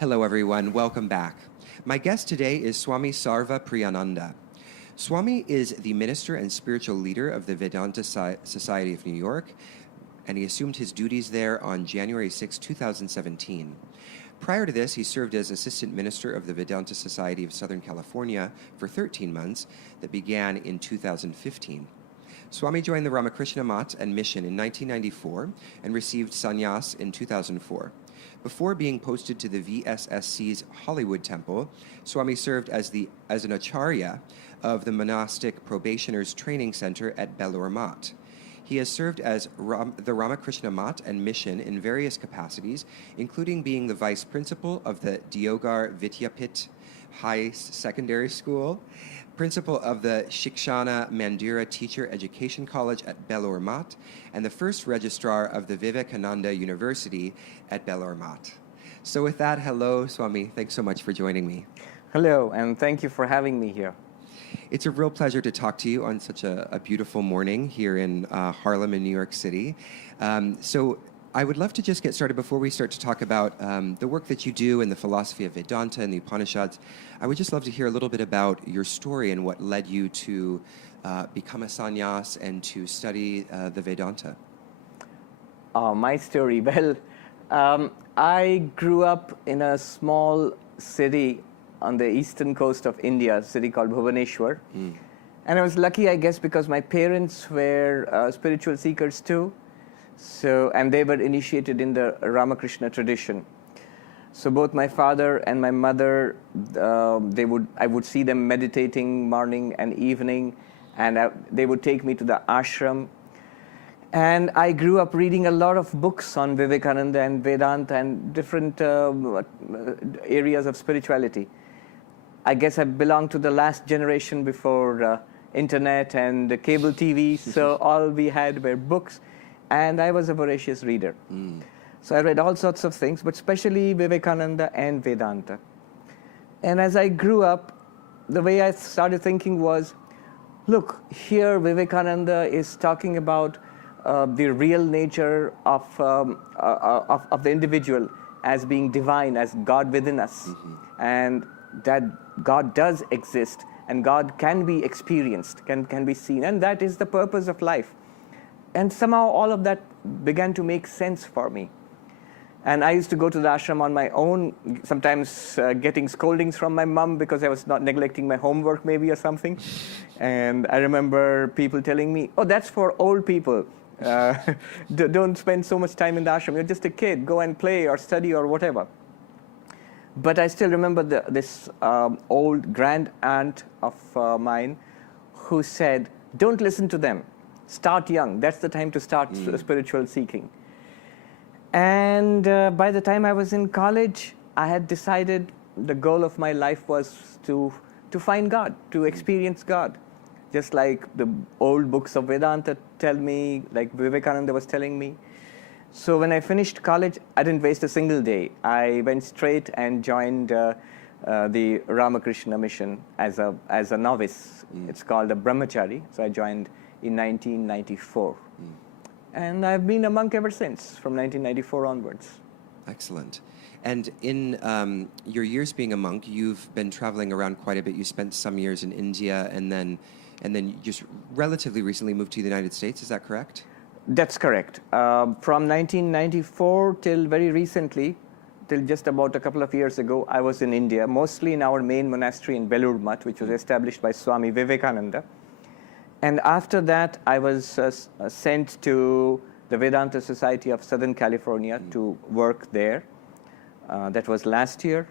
Hello, everyone. Welcome back. My guest today is Swami Sarvapriyananda. Swami is the minister and spiritual leader of the Vedanta Society of New York, and he assumed his duties there on January 6, 2017. Prior to this, he served as assistant minister of the Vedanta Society of Southern California for 13 months that began in 2015. Swami joined the Ramakrishna Mat and Mission in 1994 and received sannyas in 2004. Before being posted to the VSSC's Hollywood Temple, Swami served as an acharya of the Monastic Probationers Training Center at Belur Mat. He has served as the Ramakrishna Mat and Mission in various capacities, including being the vice principal of the Diogar Vidyapit High Secondary School, principal of the Shikshana Mandira Teacher Education College at Belur Mat, and the first registrar of the Vivekananda University at Belur Mat. So with that, hello, Swami. Thanks so much for joining me. Hello, and thank you for having me here. It's a real pleasure to talk to you on such a beautiful morning here in Harlem in New York City. So I would love to just get started before we start to talk about the work that you do in the philosophy of Vedanta and the Upanishads. I would just love to hear a little bit about your story and what led you to become a sannyas and to study the Vedanta. My story, well, I grew up in a small city on the eastern coast of India, a city called Bhubaneswar. And I was lucky, I guess, because my parents were spiritual seekers too. And they were initiated in the Ramakrishna tradition. So both my father and my mother, I would see them meditating morning and evening, and they would take me to the ashram. And I grew up reading a lot of books on Vivekananda and Vedanta and different areas of spirituality. I guess I belong to the last generation before internet and cable TV, so all we had were books. And I was a voracious reader. So I read all sorts of things, but especially Vivekananda and Vedanta. And as I grew up, the way I started thinking was, look, here Vivekananda is talking about the real nature of the individual as being divine, as God within us, and that God does exist, and God can be experienced, can be seen, and that is the purpose of life. And somehow all of that began to make sense for me. And I used to go to the ashram on my own, sometimes getting scoldings from my mom because I was not neglecting my homework maybe or something. And I remember people telling me, oh, that's for old people. Don't spend so much time in the ashram. You're just a kid. Go and play or study or whatever. But I still remember this old grand aunt of mine who said, don't listen to them. Start young. That's the time to start spiritual seeking. And by the time I was in college, I had decided the goal of my life was to find God, to experience God. Just like the old books of Vedanta tell me, like Vivekananda was telling me. So when I finished college, I didn't waste a single day. I went straight and joined the Ramakrishna Mission as a novice. It's called a brahmachari. So I joined in 1994. And I've been a monk ever since, from 1994 onwards. Excellent. And in your years being a monk, you've been traveling around quite a bit. You spent some years in India, and then you just relatively recently moved to the United States. Is that correct? That's correct. From 1994 till very recently, till just about a couple of years ago, I was in India, mostly in our main monastery in Belur Mat, which was established by Swami Vivekananda. And after that, I was sent to the Vedanta Society of Southern California to work there. That was last year.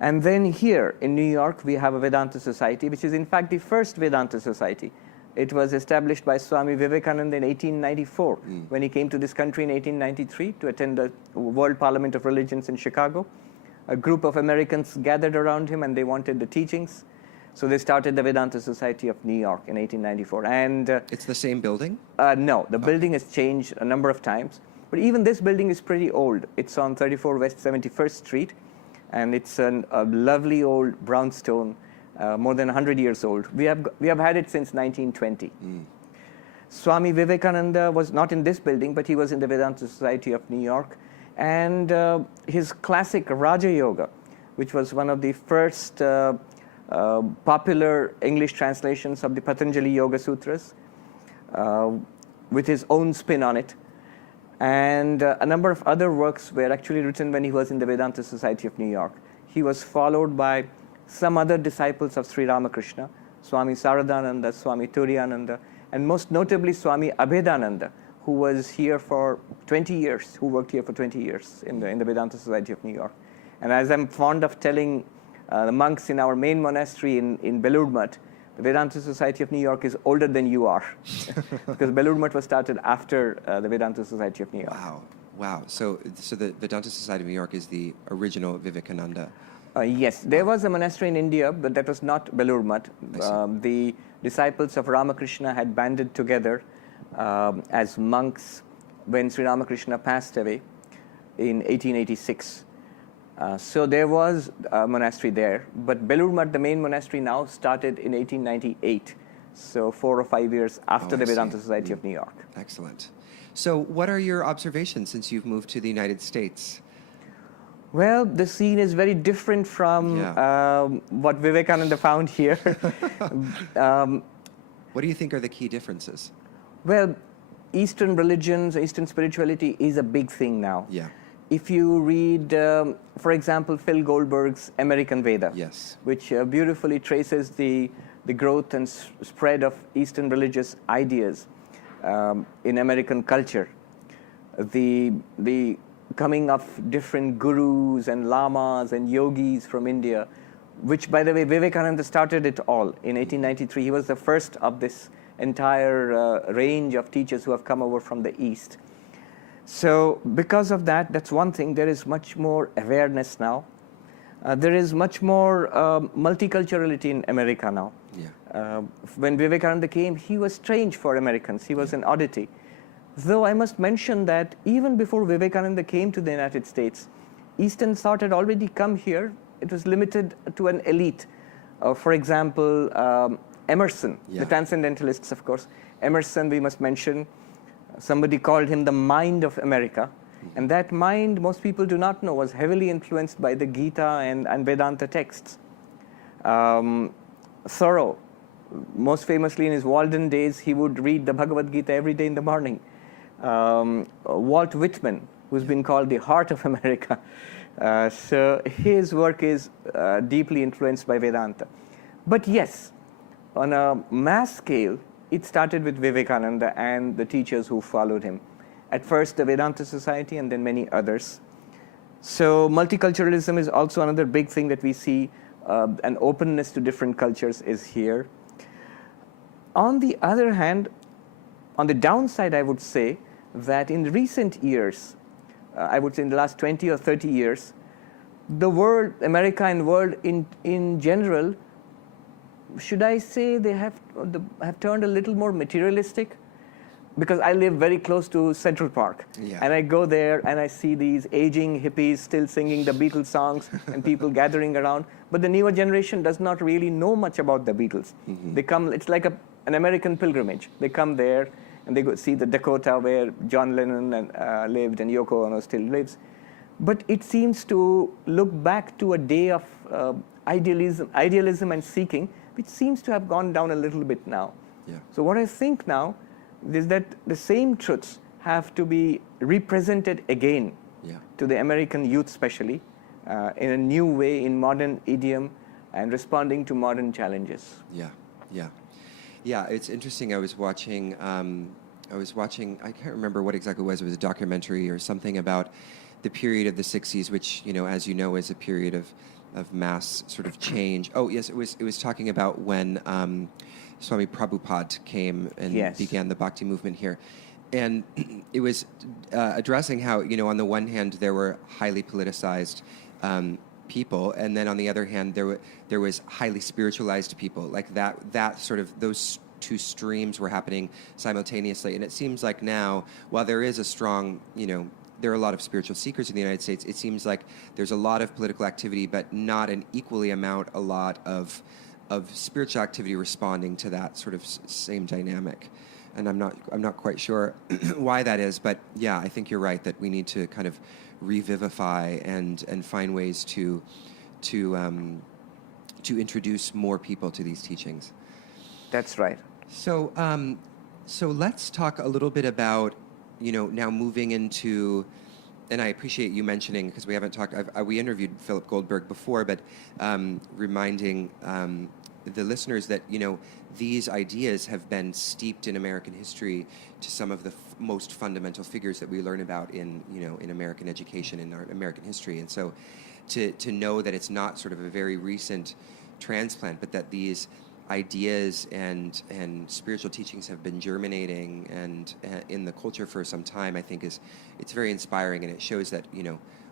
And then here in New York, we have a Vedanta Society, which is in fact the first Vedanta Society. It was established by Swami Vivekananda in 1894, when he came to this country in 1893 to attend the World Parliament of Religions in Chicago. A group of Americans gathered around him, and they wanted the teachings. So they started the Vedanta Society of New York in 1894. And it's the same building? No, the building has changed a number of times. But even this building is pretty old. It's on 34 West 71st Street. And it's a lovely old brownstone, more than 100 years old. We have had it since 1920. Swami Vivekananda was not in this building, but he was in the Vedanta Society of New York. and his classic Raja Yoga, which was one of the first popular English translations of the Patanjali Yoga Sutras, with his own spin on it. And a number of other works were actually written when he was in the Vedanta Society of New York. He was followed by some other disciples of Sri Ramakrishna, Swami Sarvapriyananda, Swami Turiyananda, and most notably Swami Abhedananda, who was here for 20 years, who worked here for 20 years in the Vedanta Society of New York. And as I'm fond of telling the monks in our main monastery in Belur Mutt, the Vedanta Society of New York is older than you are, because Belur Mutt was started after the Vedanta Society of New York. Wow, wow. So the Vedanta Society of New York is the original Vivekananda. Yes, there was a monastery in India, but that was not Belur Mutt. The disciples of Ramakrishna had banded together as monks when Sri Ramakrishna passed away in 1886. So there was a monastery there, but Belur Mutt, the main monastery now, started in 1898, so 4 or 5 years after the Vedanta Society of New York. Excellent. So what are your observations since you've moved to the United States? Well, the scene is very different from what Vivekananda found here. What do you think are the key differences? Well, Eastern religions, Eastern spirituality is a big thing now. Yeah. If you read, for example, Phil Goldberg's American Veda, Yes. which beautifully traces the growth and spread of Eastern religious ideas in American culture, the coming of different gurus and lamas and yogis from India, which, by the way, Vivekananda started it all in 1893. He was the first of this entire range of teachers who have come over from the East. So because of that, that's one thing. There is much more awareness now. There is much more multiculturality in America now. Yeah. When Vivekananda came, he was strange for Americans. He was an oddity. Though I must mention that even before Vivekananda came to the United States, Eastern thought had already come here. It was limited to an elite. For example, Emerson, the Transcendentalists, of course. Emerson, we must mention. Somebody called him the mind of America. And that mind, most people do not know, was heavily influenced by the Gita and Vedanta texts. Thoreau, most famously in his Walden days, he would read the Bhagavad Gita every day in the morning. Walt Whitman, who's been called the heart of America. So his work is deeply influenced by Vedanta. But yes, on a mass scale, it started with Vivekananda and the teachers who followed him. At first, the Vedanta Society, and then many others. So multiculturalism is also another big thing that we see. An openness to different cultures is here. On the other hand, on the downside, I would say that in recent years, I would say in the last 20 or 30 years, the world, America and world in general, should I say they have turned a little more materialistic? Because I live very close to Central Park. Yeah. And I go there and I see these aging hippies still singing the Beatles songs and people gathering around. But the newer generation does not really know much about the Beatles. Mm-hmm. They come, it's like an American pilgrimage. They come there and they go see the Dakota where John Lennon lived and Yoko Ono still lives. But it seems to look back to a day of idealism and seeking, which seems to have gone down a little bit now. Yeah. So what I think now is that the same truths have to be represented again to the American youth especially, in a new way, in modern idiom, and responding to modern challenges. Yeah, it's interesting. I was watching, I can't remember what exactly it was. It was a documentary or something about the period of the 60s, which, as you know, is a period of mass sort of change. Oh, yes, it was talking about when Swami Prabhupada came and began the Bhakti movement here. And it was addressing how, on the one hand, there were highly politicized people, and then on the other hand, there was highly spiritualized people. Like that sort of, those two streams were happening simultaneously. And it seems like now, while there is a strong, there are a lot of spiritual seekers in the United States, it seems like there's a lot of political activity, but not an equally amount, a lot of spiritual activity responding to that sort of same dynamic. And I'm not quite sure why that is, but yeah, I think you're right that we need to kind of revivify and find ways to introduce more people to these teachings. That's right. So, so let's talk a little bit about, now moving into, and I appreciate you mentioning, because we haven't talked, we interviewed Philip Goldberg before, but reminding the listeners that, these ideas have been steeped in American history to some of the most fundamental figures that we learn about in American education and our American history. And so to know that it's not sort of a very recent transplant, but that these ideas and spiritual teachings have been germinating and in the culture for some time, I think it's very inspiring, and it shows that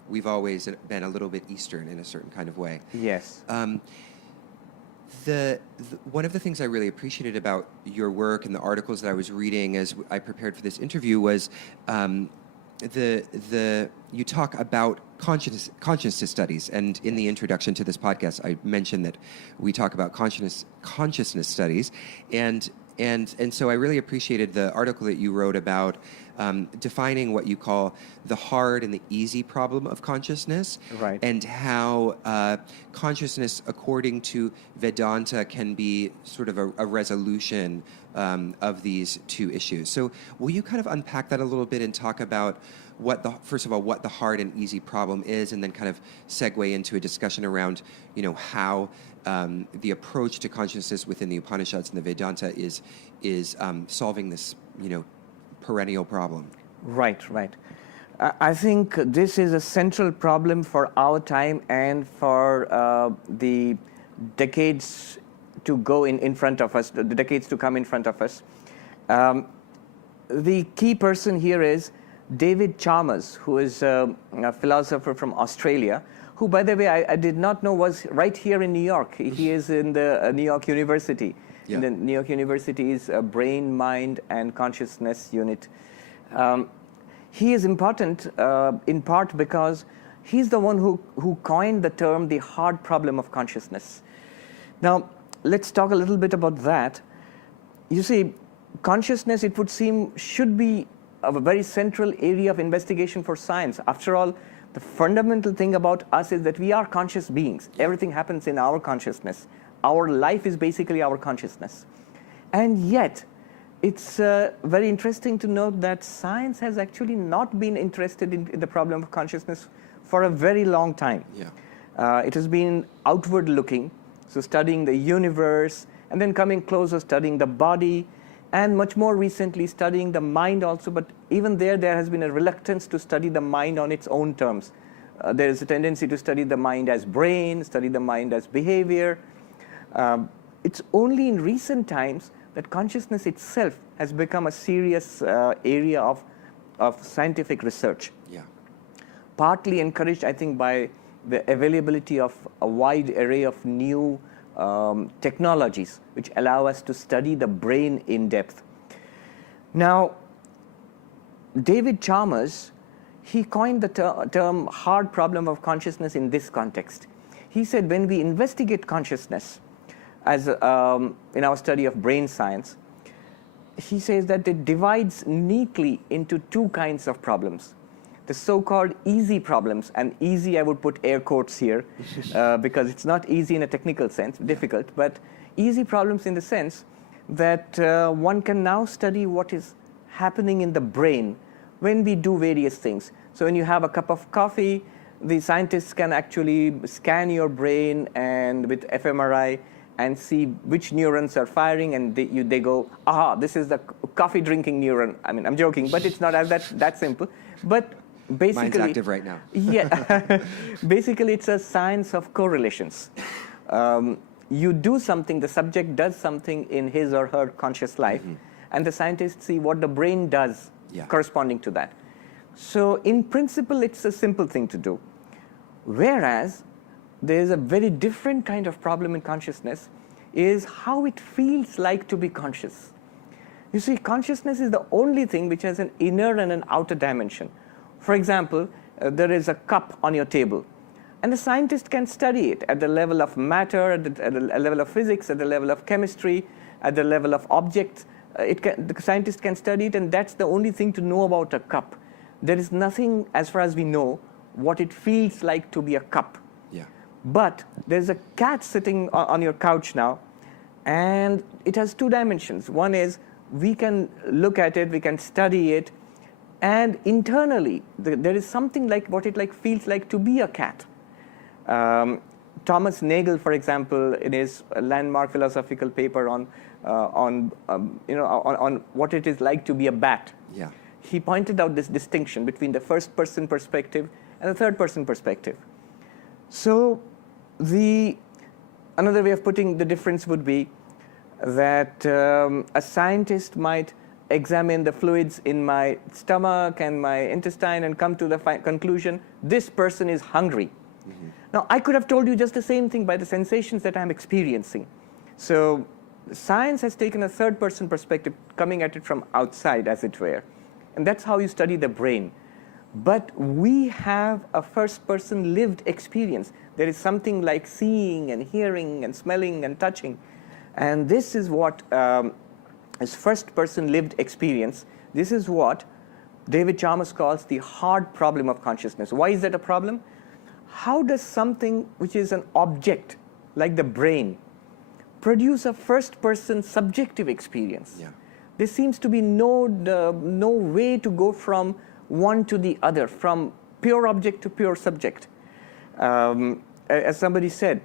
we've always been a little bit Eastern in a certain kind of way. Yes. The one of the things I really appreciated about your work and the articles that I was reading as I prepared for this interview was you talk about consciousness studies, and in the introduction to this podcast, I mentioned that we talk about consciousness studies, and so I really appreciated the article that you wrote about defining what you call the hard and the easy problem of consciousness, right, and how consciousness, according to Vedanta, can be sort of a resolution of these two issues. So will you kind of unpack that a little bit and talk about first of all, what the hard and easy problem is, and then kind of segue into a discussion around, how the approach to consciousness within the Upanishads and the Vedanta is solving this, perennial problem. Right. I think this is a central problem for our time and for the decades to go in front of us, the decades to come in front of us. The key person here is David Chalmers, who is a philosopher from Australia, who, by the way, I did not know was right here in New York. He is in the New York University. Yeah. In the New York University's Brain, Mind, and Consciousness unit. He is important in part because he's the one who coined the term the hard problem of consciousness. Now, let's talk a little bit about that. You see, consciousness, it would seem, should be a very central area of investigation for science. After all, the fundamental thing about us is that we are conscious beings. Everything happens in our consciousness. Our life is basically our consciousness. And yet, it's very interesting to note that science has actually not been interested in the problem of consciousness for a very long time. Yeah. It has been outward looking, so studying the universe, and then coming closer, studying the body, and much more recently studying the mind also. But even there has been a reluctance to study the mind on its own terms. There is a tendency to study the mind as brain, study the mind as behavior. It's only in recent times that consciousness itself has become a serious area of scientific research. Yeah. Partly encouraged, I think, by the availability of a wide array of new technologies which allow us to study the brain in depth. Now, David Chalmers, he coined the term hard problem of consciousness in this context. He said when we investigate consciousness, as in our study of brain science, he says that it divides neatly into two kinds of problems. The so-called easy problems, and easy I would put air quotes here because it's not easy in a technical sense, difficult, but easy problems in the sense that one can now study what is happening in the brain when we do various things. So when you have a cup of coffee, the scientists can actually scan your brain and with fMRI and see which neurons are firing, and they go, aha, this is the coffee drinking neuron. I mean, I'm joking, but it's not as that simple. But basically, mine's active right now. Yeah, basically it's a science of correlations. You do something, the subject does something in his or her conscious life, and the scientists see what the brain does corresponding to that. So in principle, it's a simple thing to do. Whereas there is a very different kind of problem in consciousness, is how it feels like to be conscious. You see, consciousness is the only thing which has an inner and an outer dimension. For example, there is a cup on your table, and the scientist can study it at the level of matter, at the level of physics, at the level of chemistry, at the level of objects. The scientist can study it, and that's the only thing to know about a cup. There is nothing, as far as we know, what it feels like to be a cup. Yeah. But there's a cat sitting on your couch now, and it has two dimensions. One is we can look at it, we can study it, and internally there is something like what it feels like to be a cat. Thomas Nagel, for example, in his landmark philosophical paper on what it is like to be a bat, Yeah. he pointed out this distinction between the first-person perspective and the third-person perspective. So another way of putting the difference would be that a scientist might examine the fluids in my stomach and my intestine and come to the conclusion, this person is hungry. Mm-hmm. Now, I could have told you just the same thing by the sensations that I'm experiencing. So science has taken a third-person perspective, coming at it from outside, as it were. And that's how you study the brain. But we have a first-person lived experience. There is something like seeing and hearing and smelling and touching. And this is what is first-person lived experience. This is what David Chalmers calls the hard problem of consciousness. Why is that a problem? How does something which is an object, like the brain, produce a first-person subjective experience? Yeah. There seems to be no way to go from one to the other, from pure object to pure subject. As somebody said,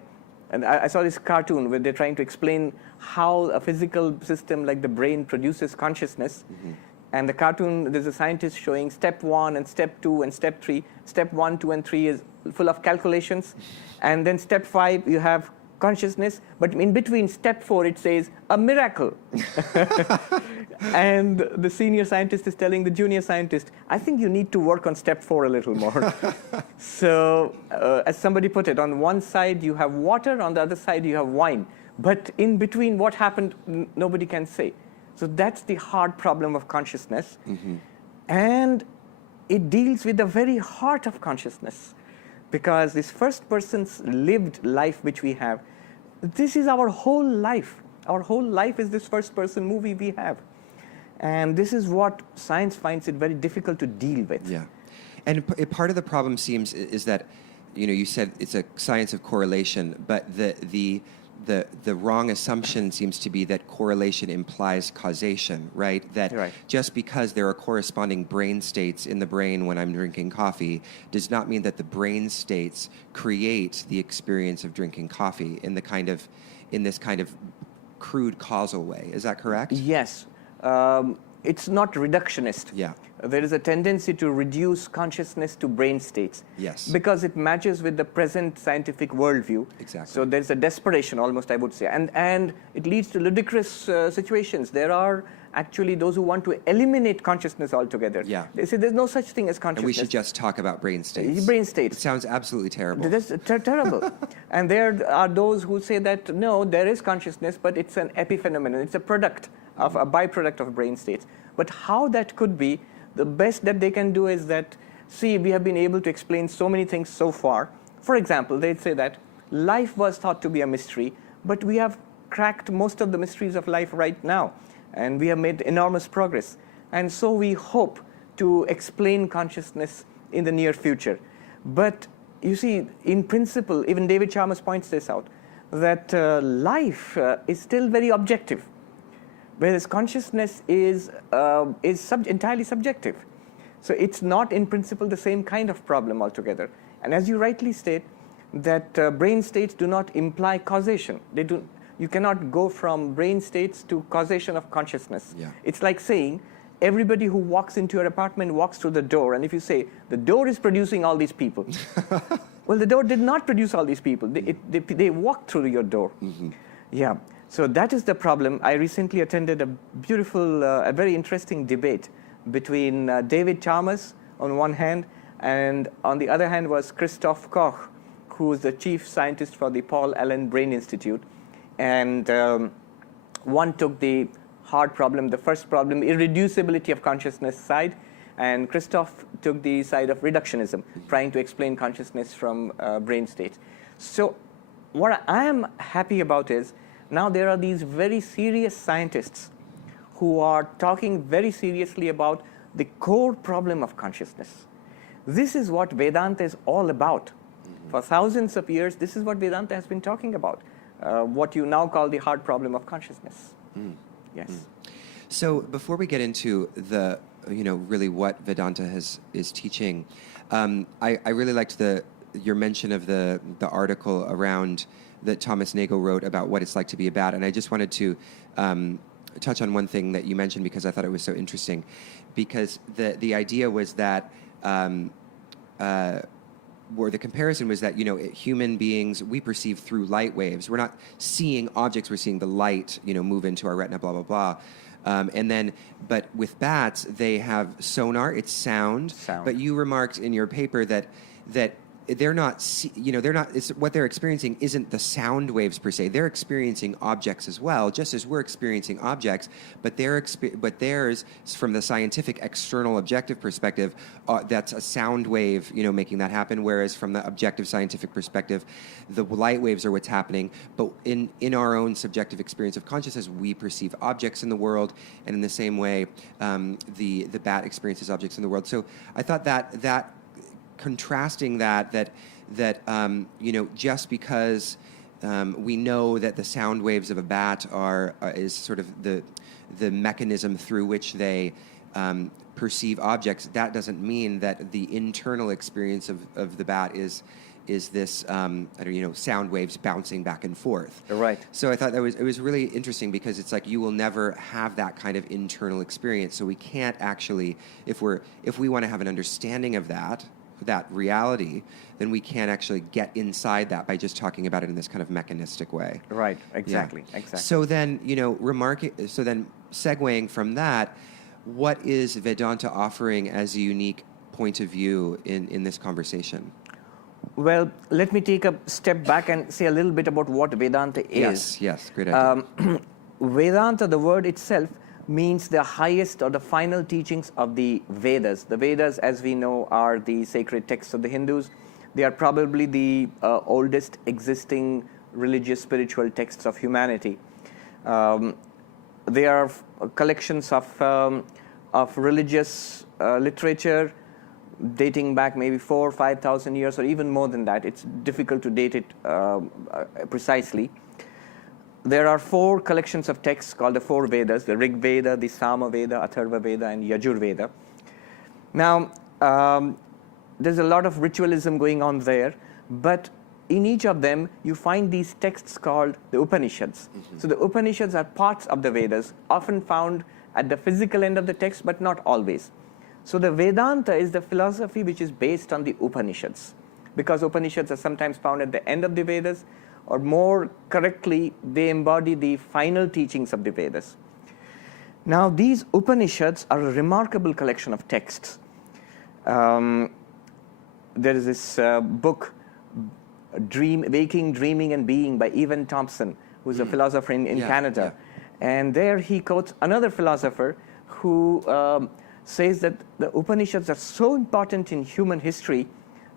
and I saw this cartoon where they're trying to explain how a physical system like the brain produces consciousness. Mm-hmm. And the cartoon, there's a scientist showing step 1 and step 2 and step 3. Step 1, 2, and 3 is full of calculations. And then step 5, you have consciousness. But in between step 4, it says, a miracle. And the senior scientist is telling the junior scientist, I think you need to work on step 4 a little more. So, as somebody put it, on one side you have water, on the other side you have wine. But in between, what happened, nobody can say. So that's the hard problem of consciousness. Mm-hmm. And it deals with the very heart of consciousness. Because this first person's lived life which we have, this is our whole life. Our whole life is this first person movie we have. And this is what science finds it very difficult to deal with. Yeah. And part of the problem seems is that, you said it's a science of correlation, but the wrong assumption seems to be that correlation implies causation, right? That right. Just because there are corresponding brain states in the brain when I'm drinking coffee does not mean that the brain states create the experience of drinking coffee in this kind of crude causal way. Is that correct? Yes. It's not reductionist. Yeah. There is a tendency to reduce consciousness to brain states. Yes. Because it matches with the present scientific worldview. Exactly. So there's a desperation almost, I would say. And it leads to ludicrous situations. There are actually those who want to eliminate consciousness altogether. Yeah. They say there's no such thing as consciousness. And we should just talk about brain states. Brain states. It sounds absolutely terrible. That's terrible. And there are those who say that, no, there is consciousness, but it's an epiphenomenon. It's a product of a byproduct of brain states. But how that could be, the best that they can do is that, see, we have been able to explain so many things so far. For example, they'd say that life was thought to be a mystery, but we have cracked most of the mysteries of life right now, and we have made enormous progress. And so we hope to explain consciousness in the near future. But you see, in principle, even David Chalmers points this out, that life is still very objective, whereas consciousness is entirely subjective. So it's not, in principle, the same kind of problem altogether. And as you rightly state, that brain states do not imply causation. You cannot go from brain states to causation of consciousness. Yeah. It's like saying, everybody who walks into your apartment walks through the door, and if you say, the door is producing all these people, well, the door did not produce all these people. They walked through your door. Mm-hmm. Yeah. So that is the problem. I recently attended a beautiful, a very interesting debate between David Chalmers on one hand, and on the other hand was Christoph Koch, who is the chief scientist for the Paul Allen Brain Institute. And one took the hard problem, the first problem, irreducibility of consciousness side, and Christoph took the side of reductionism, trying to explain consciousness from brain states. So what I am happy about is, now there are these very serious scientists who are talking very seriously about the core problem of consciousness. This is what Vedanta is all about. For thousands of years, this is what Vedanta has been talking about, what you now call the hard problem of consciousness. Yes. So before we get into the, really what Vedanta is teaching, I really liked your mention of the article around that Thomas Nagel wrote about what it's like to be a bat, and I just wanted to touch on one thing that you mentioned because I thought it was so interesting, because the idea was that where the comparison was that human beings, we perceive through light waves. We're not seeing objects; we're seeing the light move into our retina, blah blah blah. But with bats, they have sonar. It's sound. But you remarked in your paper that they're not, what they're experiencing isn't the sound waves per se. They're experiencing objects as well, just as we're experiencing objects. But theirs, from the scientific external objective perspective, that's a sound wave, making that happen. Whereas from the objective scientific perspective, the light waves are what's happening. But in our own subjective experience of consciousness, we perceive objects in the world, and in the same way, the bat experiences objects in the world. So I thought that contrasting that just because we know that the sound waves of a bat is sort of the mechanism through which they perceive objects, that doesn't mean that the internal experience of the bat is this sound waves bouncing back and forth. Right. So I thought it was really interesting, because it's like you will never have that kind of internal experience. So we can't actually, if we want to have an understanding of that reality, then we can't actually get inside that by just talking about it in this kind of mechanistic way. Right, exactly. So then, segueing from that, what is Vedanta offering as a unique point of view in this conversation? Well, let me take a step back and say a little bit about what Vedanta is. Yes, great idea. Vedanta, the word itself, means the highest or the final teachings of the Vedas. The Vedas, as we know, are the sacred texts of the Hindus. They are probably the oldest existing religious spiritual texts of humanity. They are collections of religious literature dating back maybe 4,000 or 5,000 years, or even more than that. It's difficult to date it precisely. There are 4 collections of texts called the 4 Vedas: the Rig Veda, the Sama Veda, Atharva Veda, and Yajur Veda. Now, there's a lot of ritualism going on there, but in each of them, you find these texts called the Upanishads. So the Upanishads are parts of the Vedas, often found at the physical end of the text, but not always. So the Vedanta is the philosophy which is based on the Upanishads, because Upanishads are sometimes found at the end of the Vedas, or more correctly, they embody the final teachings of the Vedas. Now, these Upanishads are a remarkable collection of texts. There is this book, Waking, Dreaming, and Being by Evan Thompson, who's a philosopher in Canada. Yeah. And there he quotes another philosopher who says that the Upanishads are so important in human history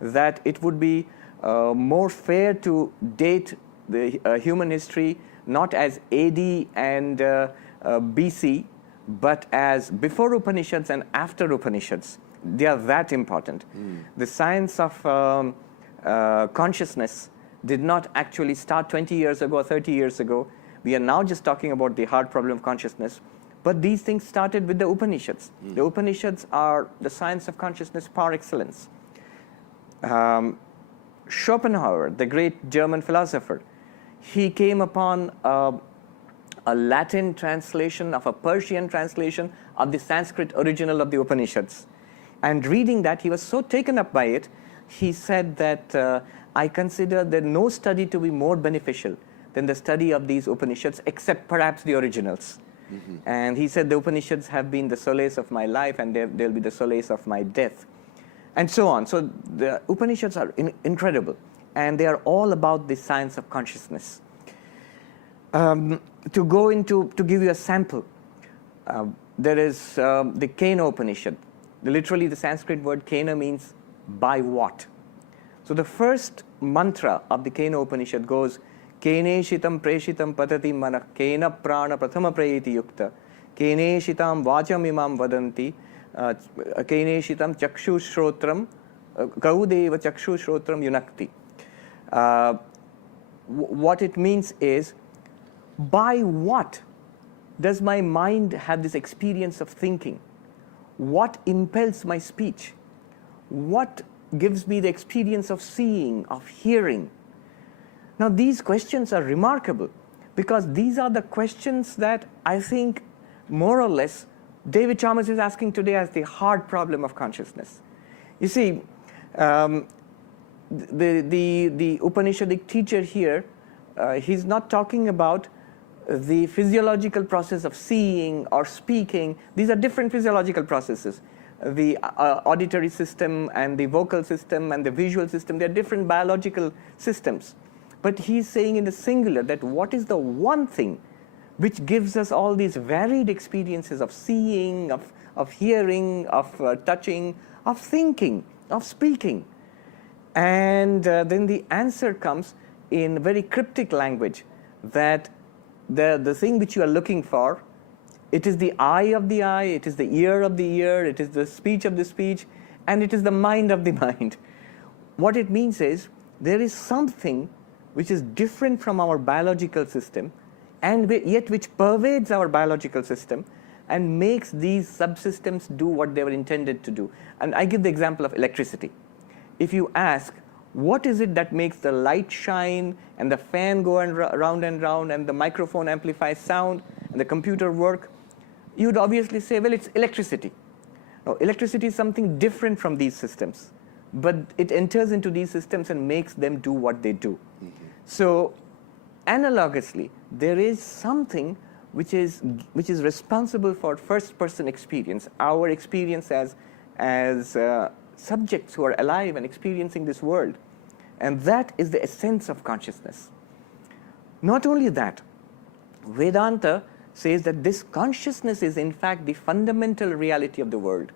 that it would be more fair to date the human history not as AD and BC, but as before Upanishads and after Upanishads. They are that important. The science of consciousness did not actually start 20 years ago or 30 years ago. We are now just talking about the hard problem of consciousness. But these things started with the Upanishads. The Upanishads are the science of consciousness par excellence. Schopenhauer, the great German philosopher, he came upon a Latin translation of a Persian translation of the Sanskrit original of the Upanishads. And reading that, he was so taken up by it, he said that I consider that no study to be more beneficial than the study of these Upanishads, except perhaps the originals. And he said the Upanishads have been the solace of my life, and they'll be the solace of my death, and so on. So the Upanishads are incredible, and they are all about the science of consciousness. To give you a sample, there is the Kena Upanishad. Literally, the Sanskrit word Kena means by what. So the first mantra of the Kena Upanishad goes, Keneshitam preshitam patati manah kena prana prathama prayeti yukta keneshitam vacham imam vadanti keneshitam chakshu shrotram Gaudeva chakshu shrotram yunakti. What it means is, by what does my mind have this experience of thinking? What impels my speech? What gives me the experience of seeing, of hearing? Now, these questions are remarkable because these are the questions that I think, more or less, David Chalmers is asking today as the hard problem of consciousness. You see, the Upanishadic teacher here, he's not talking about the physiological process of seeing or speaking. These are different physiological processes. The auditory system and the vocal system and the visual system, they're different biological systems. But he's saying in the singular that what is the one thing which gives us all these varied experiences of seeing, of hearing, of touching, of thinking, of speaking. And then the answer comes in very cryptic language that the thing which you are looking for, it is the eye of the eye, it is the ear of the ear, it is the speech of the speech, and it is the mind of the mind. What it means is there is something which is different from our biological system, and yet which pervades our biological system and makes these subsystems do what they were intended to do. And I give the example of electricity. If you ask, what is it that makes the light shine and the fan go round and round and the microphone amplifies sound and the computer work, you would obviously say, well, it's electricity. Now, electricity is something different from these systems, but it enters into these systems and makes them do what they do. Mm-hmm. So analogously, there is something which is responsible for first-person experience, our experience as subjects who are alive and experiencing this world. And that is the essence of consciousness. Not only that, Vedanta says that this consciousness is in fact the fundamental reality of the world.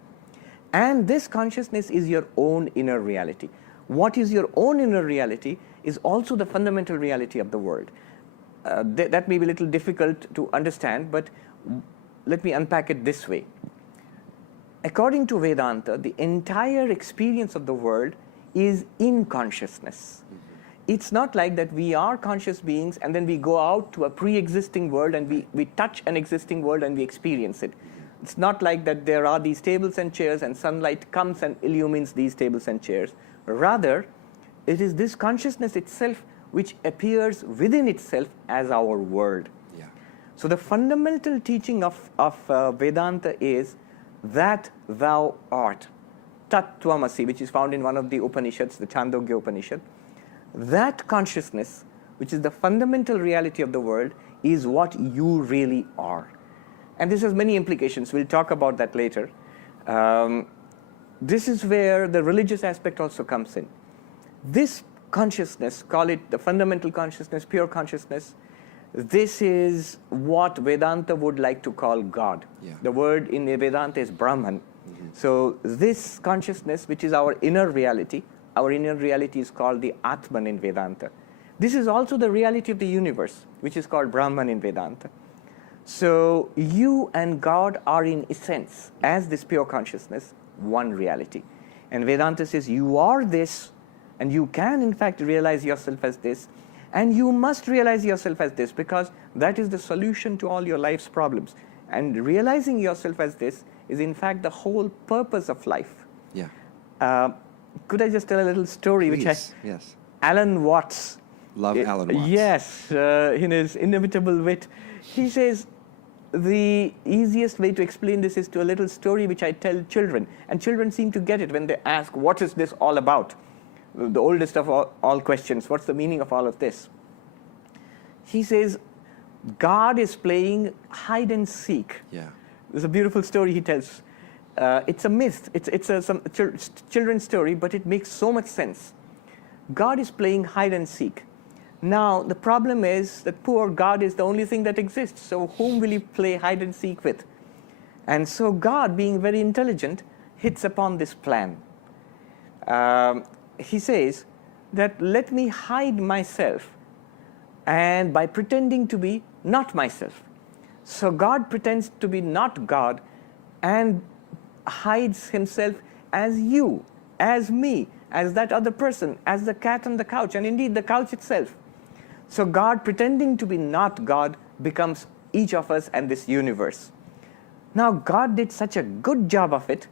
And this consciousness is your own inner reality. What is your own inner reality is also the fundamental reality of the world. That may be a little difficult to understand, but let me unpack it this way. According to Vedanta, the entire experience of the world is in consciousness. Mm-hmm. It's not like that we are conscious beings and then we go out to a pre-existing world and we touch an existing world and we experience it. Mm-hmm. It's not like that there are these tables and chairs and sunlight comes and illumines these tables and chairs. Rather, it is this consciousness itself which appears within itself as our world. Yeah. So the fundamental teaching of Vedanta is that thou art, Tat Tvamasi, which is found in one of the Upanishads, the Chandogya Upanishad. That consciousness, which is the fundamental reality of the world, is what you really are. And this has many implications. We'll talk about that later. This is where the religious aspect also comes in. This consciousness, call it the fundamental consciousness, pure consciousness, this is what Vedanta would like to call God. Yeah. The word in Vedanta is Brahman. Mm-hmm. So this consciousness, which is our inner reality is called the Atman in Vedanta. This is also the reality of the universe, which is called Brahman in Vedanta. So you and God are in essence, as this pure consciousness, one reality. And Vedanta says you are this, and you can in fact realize yourself as this, and you must realize yourself as this because that is the solution to all your life's problems. And realizing yourself as this is in fact the whole purpose of life. Yeah. Could I just tell a little story? Please, yes. Alan Watts. Love Alan Watts. Yes, in his inimitable wit. He says, the easiest way to explain this is to a little story which I tell children. And children seem to get it when they ask, what is this all about? The oldest of all questions, what's the meaning of all of this? He says, God is playing hide and seek. Yeah. There's a beautiful story he tells. It's a myth. It's some children's story, but it makes so much sense. God is playing hide and seek. Now, the problem is that poor God is the only thing that exists. So whom will he play hide and seek with? And so God, being very intelligent, hits upon this plan. He says that let me hide myself and by pretending to be not myself. So God pretends to be not God and hides himself as you, as me, as that other person, as the cat on the couch, and indeed the couch itself. So God, pretending to be not God, becomes each of us and this universe. Now, God did such a good job of it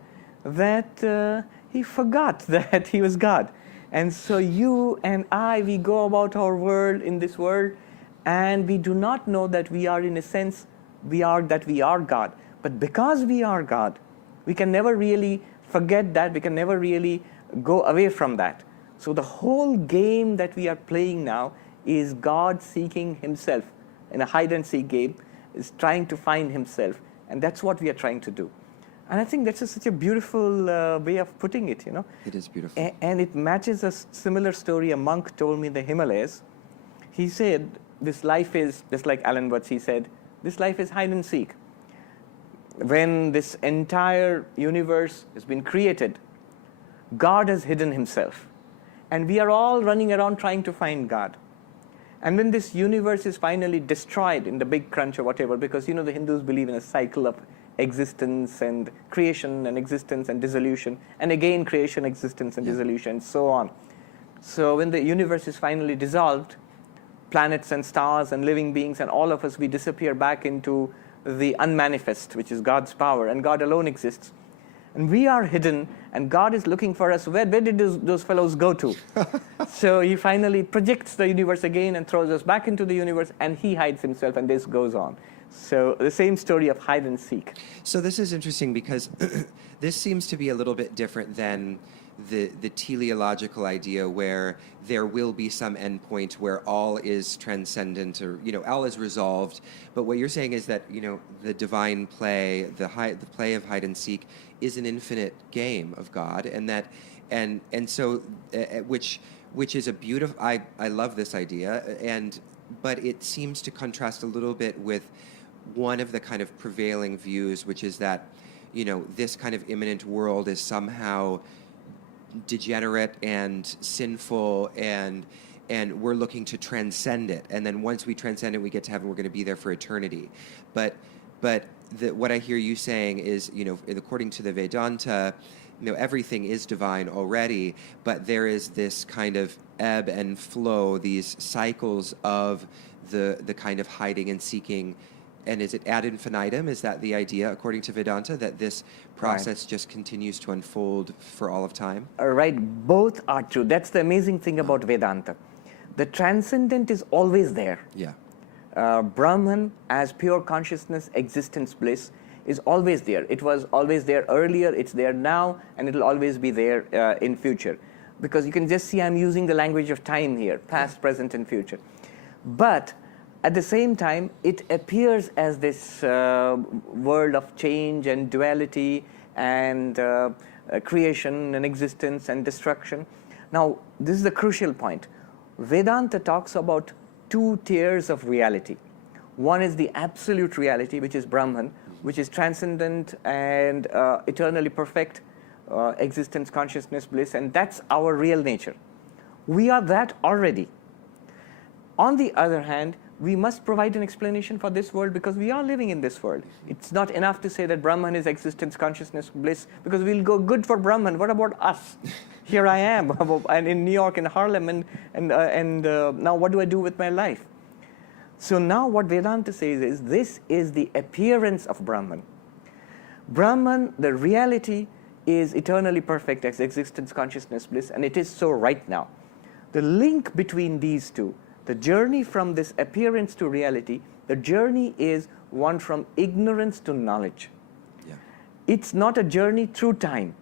that he forgot that he was God. And so you and I, we go about our world in this world, and we do not know that we are, in a sense, we are God. But because we are God, we can never really forget that. We can never really go away from that. So the whole game that we are playing now is God seeking himself in a hide-and-seek game, is trying to find himself. And that's what we are trying to do. And I think that's such a beautiful way of putting it, you know. It is beautiful. And it matches a similar story a monk told me in the Himalayas. He said, this life is, just like Alan Watts, he said, this life is hide and seek. When this entire universe has been created, God has hidden himself. And we are all running around trying to find God. And when this universe is finally destroyed in the big crunch or whatever, because, you know, the Hindus believe in a cycle of existence and creation and existence and dissolution, and again creation, existence, and dissolution, and so on. So when the universe is finally dissolved, planets and stars and living beings and all of us, we disappear back into the unmanifest, which is God's power, and God alone exists. And we are hidden, and God is looking for us. Where did those fellows go to? So he finally projects the universe again and throws us back into the universe, and he hides himself, and this goes on. So the same story of hide and seek. So this is interesting because this seems to be a little bit different than the teleological idea where there will be some endpoint where all is transcendent, or, you know, all is resolved. But what you're saying is that, you know, the divine play, the play of hide and seek, is an infinite game of God, and that, and so which is a beautiful. I love this idea, but it seems to contrast a little bit with one of the kind of prevailing views, which is that, you know, this kind of immanent world is somehow degenerate and sinful, and we're looking to transcend it, and then once we transcend it, we get to heaven. We're going to be there for eternity. But what I hear you saying is, you know, according to the Vedanta, you know, everything is divine already, but there is this kind of ebb and flow, these cycles of the kind of hiding and seeking. And is it ad infinitum? Is that the idea, according to Vedanta, that this process just continues to unfold for all of time? Right, both are true. That's the amazing thing about Vedanta. The transcendent is always there. Yeah. Brahman, as pure consciousness, existence, bliss, is always there. It was always there earlier, it's there now, and it'll always be there in future. Because you can just see I'm using the language of time here, past, present, and future. But at the same time, it appears as this world of change and duality and creation and existence and destruction. Now, this is the crucial point. Vedanta talks about two tiers of reality. One is the absolute reality, which is Brahman, which is transcendent and eternally perfect, existence, consciousness, bliss, and that's our real nature. We are that already. On the other hand, we must provide an explanation for this world because we are living in this world. It's not enough to say that Brahman is existence, consciousness, bliss, because we'll go good for Brahman. What about us? Here I am, and in New York, in Harlem, and now what do I do with my life? So now what Vedanta says is this is the appearance of Brahman. Brahman, the reality, is eternally perfect as existence, consciousness, bliss, and it is so right now. The link between these two, the journey from this appearance to reality, the journey is one from ignorance to knowledge. Yeah. It's not a journey through time.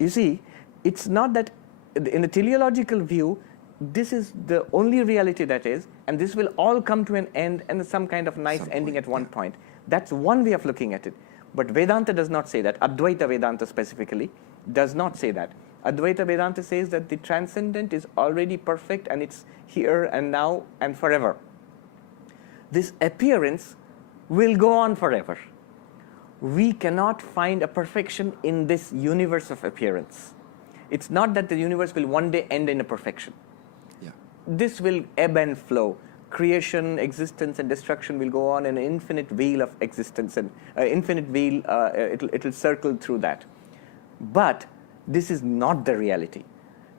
You see, it's not that in the teleological view, this is the only reality that is, and this will all come to an end and some kind of nice ending at one point. That's one way of looking at it. But Vedanta does not say that. Advaita Vedanta specifically does not say that. Advaita Vedanta says that the transcendent is already perfect and it's here and now and forever. This appearance will go on forever. We cannot find a perfection in this universe of appearance. It's not that the universe will one day end in a perfection. Yeah. This will ebb and flow. Creation, existence, and destruction will go on in an infinite wheel of existence, and infinite wheel, it'll circle through that. But this is not the reality.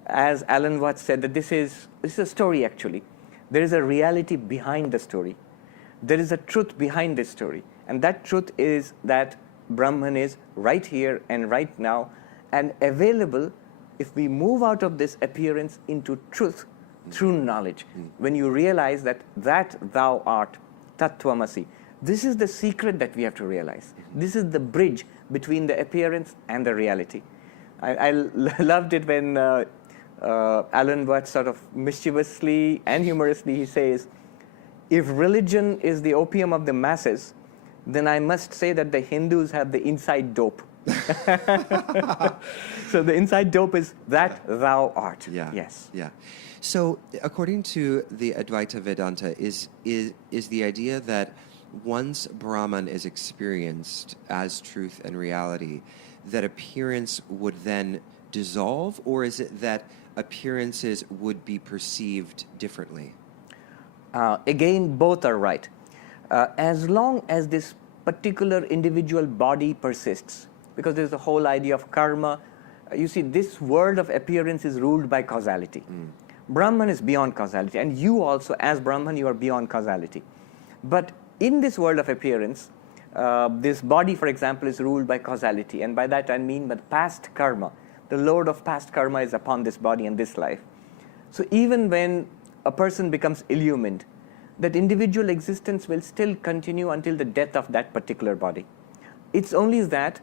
As Alan Watts said, that this is a story actually. There is a reality behind the story. There is a truth behind this story. And that truth is that Brahman is right here and right now and available if we move out of this appearance into truth through knowledge. When you realize that thou art Tattvamasi, this is the secret that we have to realize. This is the bridge between the appearance and the reality. I loved it when Alan Watts sort of mischievously and humorously he says, if religion is the opium of the masses, then I must say that the Hindus have the inside dope. So the inside dope is that thou art. Yeah. Yes. Yeah. So according to the Advaita Vedanta, is the idea that once Brahman is experienced as truth and reality, that appearance would then dissolve, or is it that appearances would be perceived differently? Again, both are right. As long as this particular individual body persists, because there's the whole idea of karma. You see, this world of appearance is ruled by causality. Brahman is beyond causality, and you also, as Brahman, you are beyond causality. But in this world of appearance, this body, for example, is ruled by causality, and by that I mean by past karma. The load of past karma is upon this body and this life. So even when a person becomes illumined, that individual existence will still continue until the death of that particular body. It's only that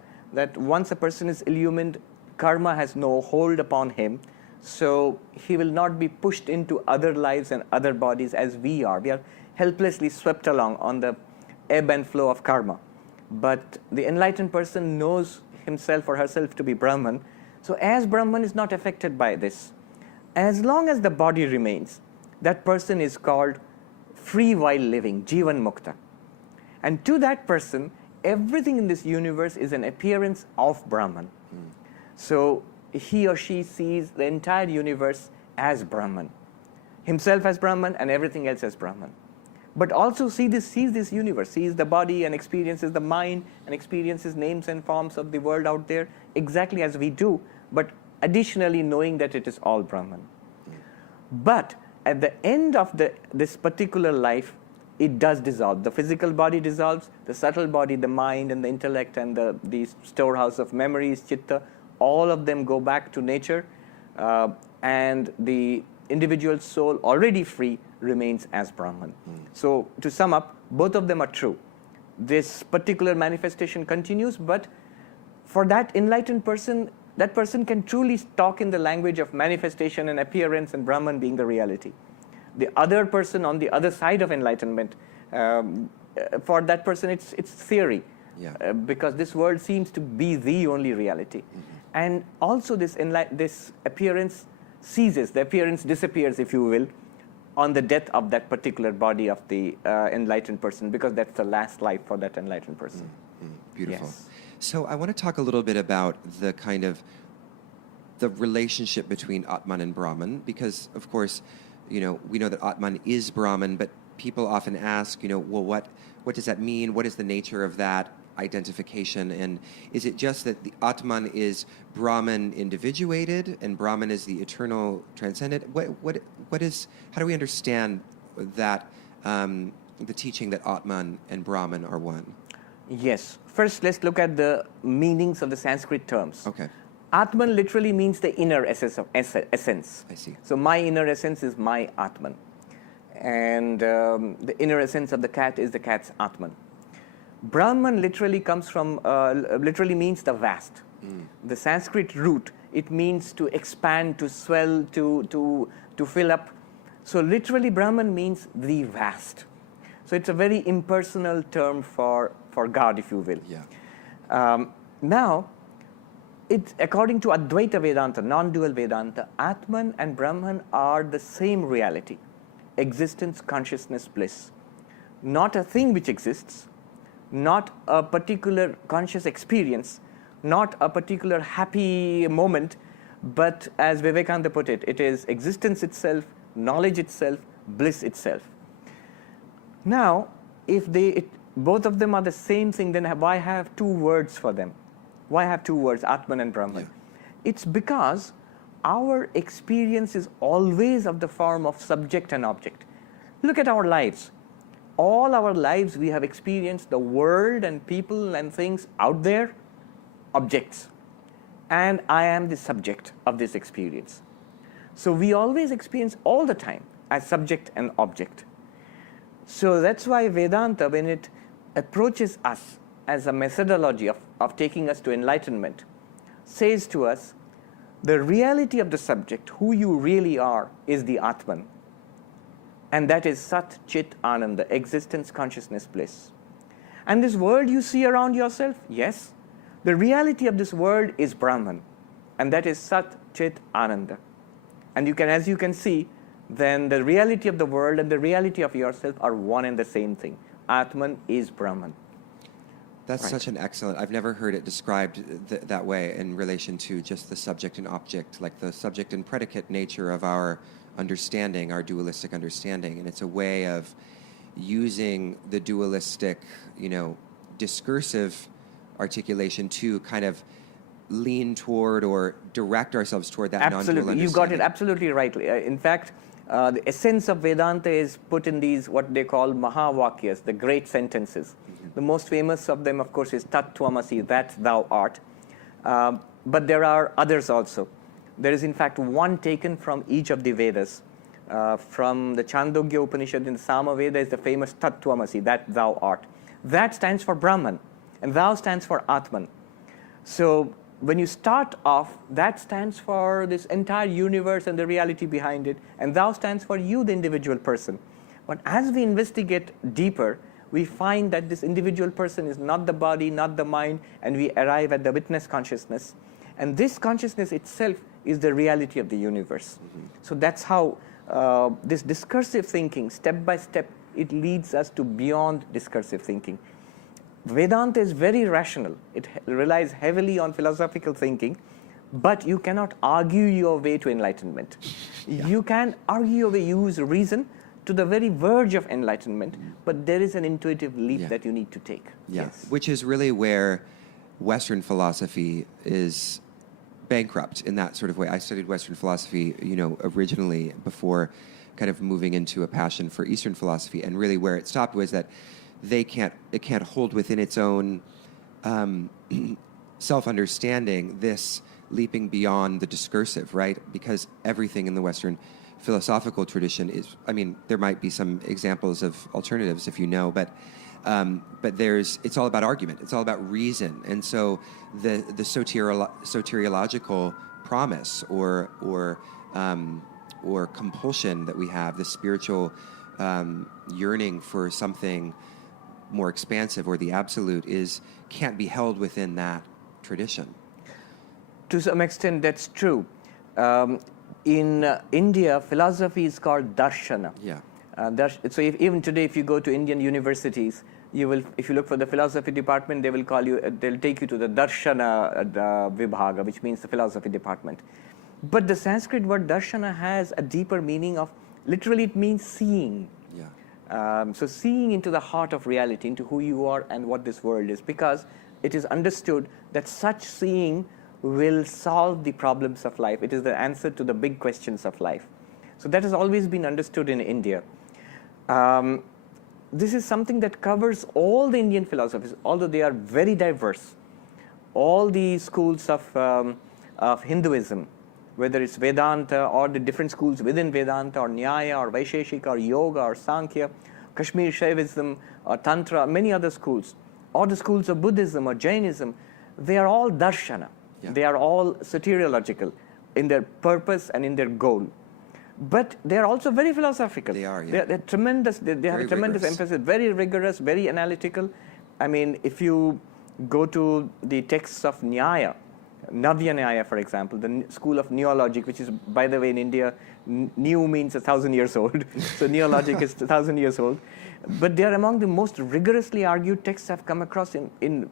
once a person is illumined, karma has no hold upon him, so he will not be pushed into other lives and other bodies as we are. We are helplessly swept along on the ebb and flow of karma. But the enlightened person knows himself or herself to be Brahman, so as Brahman is not affected by this. As long as the body remains, that person is called free while living, Jivan Mukta. And to that person, everything in this universe is an appearance of Brahman. So he or she sees the entire universe as Brahman, himself as Brahman and everything else as Brahman. But also sees this universe, sees the body and experiences the mind and experiences names and forms of the world out there exactly as we do, but additionally knowing that it is all Brahman. But at the end of this particular life, it does dissolve. The physical body dissolves, the subtle body, the mind and the intellect and the storehouse of memories, chitta, all of them go back to nature, and the individual soul, already free, remains as Brahman. So to sum up, both of them are true. This particular manifestation continues, but for that enlightened person, that person can truly talk in the language of manifestation and appearance and Brahman being the reality. The other person on the other side of enlightenment, for that person it's theory, because this world seems to be the only reality. And also this appearance ceases, the appearance disappears, if you will, on the death of that particular body of the enlightened person, because that's the last life for that enlightened person. Beautiful. Yes. So I want to talk a little bit about the kind of the relationship between Atman and Brahman, because of course, we know that Atman is Brahman, but people often ask, well, what does that mean? What is the nature of that identification? And is it just that the Atman is Brahman individuated and Brahman is the eternal transcendent? How do we understand that, the teaching that Atman and Brahman are one? Yes. First, let's look at the meanings of the Sanskrit terms. Okay. Atman literally means the inner essence. I see. So my inner essence is my Atman. And the inner essence of the cat is the cat's Atman. Brahman literally comes from, literally means the vast. The Sanskrit root, it means to expand, to swell, to fill up. So literally Brahman means the vast. So it's a very impersonal term for God, if you will. Yeah. Now, it's according to Advaita Vedanta, non-dual Vedanta, Atman and Brahman are the same reality. Existence, consciousness, bliss. Not a thing which exists, not a particular conscious experience, not a particular happy moment, but as Vivekananda put it, it is existence itself, knowledge itself, bliss itself. Now, if both of them are the same thing, then why have two words for them? Why have two words, Atman and Brahman? It's because our experience is always of the form of subject and object. Look at our lives. All our lives we have experienced the world and people and things out there, objects. And I am the subject of this experience. So we always experience all the time as subject and object. So that's why Vedanta, when it approaches us as a methodology of taking us to enlightenment, says to us, the reality of the subject, who you really are, is the Atman. And that is Sat Chit Ananda, existence, consciousness, bliss. And this world you see around yourself, yes, the reality of this world is Brahman. And that is Sat Chit Ananda. And you can, as you can see, then the reality of the world and the reality of yourself are one and the same thing. Atman is Brahman. That's such an excellent, I've never heard it described that way in relation to just the subject and object, like the subject and predicate nature of our understanding, our dualistic understanding. And it's a way of using the dualistic, discursive articulation to kind of lean toward or direct ourselves toward that non-dual understanding. Absolutely, you got it absolutely right. In fact, the essence of Vedanta is put in these, what they call Mahavakyas, the great sentences. Mm-hmm. The most famous of them, of course, is Tat Tvamasi, that thou art. But there are others also. There is, in fact, one taken from each of the Vedas. From the Chandogya Upanishad in the Sama Veda is the famous Tat Tvamasi, that thou art. That stands for Brahman, and thou stands for Atman. So when you start off, that stands for this entire universe and the reality behind it, and thou stands for you, the individual person. But as we investigate deeper, we find that this individual person is not the body, not the mind, and we arrive at the witness consciousness. And this consciousness itself is the reality of the universe. Mm-hmm. So that's how this discursive thinking, step by step, it leads us to beyond discursive thinking. Vedanta is very rational. It relies heavily on philosophical thinking, but you cannot argue your way to enlightenment. Yeah. You can argue your way, use reason to the very verge of enlightenment, but there is an intuitive leap that you need to take. Yeah. Yes. Which is really where Western philosophy is bankrupt in that sort of way. I studied Western philosophy, originally before kind of moving into a passion for Eastern philosophy, and really where it stopped was that it can't hold within its own self-understanding this leaping beyond the discursive, right? Because everything in the Western philosophical tradition is, there might be some examples of alternatives if but it's all about argument. It's all about reason. And so the soteriological promise or compulsion that we have, the spiritual yearning for something more expansive or the absolute can't be held within that tradition. To some extent, that's true. In India, philosophy is called darshana. Yeah. So even today, if you go to Indian universities, if you look for the philosophy department, they'll take you to the darshana vibhaga, which means the philosophy department. But the Sanskrit word darshana has a deeper meaning of, literally it means seeing. Yeah. So seeing into the heart of reality, into who you are and what this world is, because it is understood that such seeing will solve the problems of life. It is the answer to the big questions of life. So that has always been understood in India. This is something that covers all the Indian philosophies, although they are very diverse. All the schools of Hinduism, whether it's Vedanta or the different schools within Vedanta or Nyaya or Vaisheshika or Yoga or Sankhya, Kashmir Shaivism or Tantra, many other schools, or the schools of Buddhism or Jainism, they are all darshana. Yeah. They are all soteriological in their purpose and in their goal. But they are also very philosophical. They are, yeah. They're tremendous. They have a tremendous emphasis, very rigorous, very analytical. If you go to the texts of Nyaya, Navya Nyaya, for example, the school of neologic, which is, by the way, in India, new means 1,000 years old. So neologic is 1,000 years old. But they are among the most rigorously argued texts I've come across in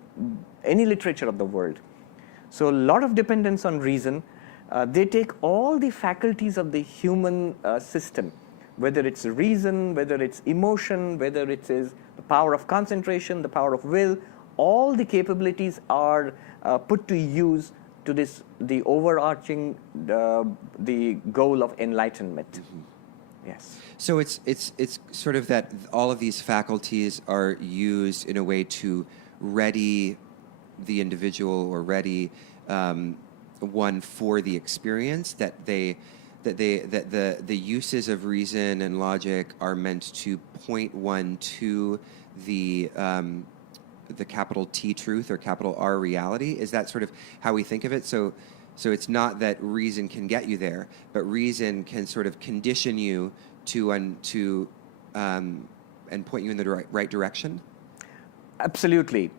any literature of the world. So a lot of dependence on reason. They take all the faculties of the human system, whether it's reason, whether it's emotion, whether it is the power of concentration, the power of will, all the capabilities are put to use to the overarching the goal of enlightenment. Mm-hmm. Yes. So it's sort of that all of these faculties are used in a way to ready the individual or ready one for the experience, that the uses of reason and logic are meant to point one to the capital T truth or capital R reality. Is that sort of how we think of it? So it's not that reason can get you there, but reason can sort of condition you to and point you in the right direction? Absolutely.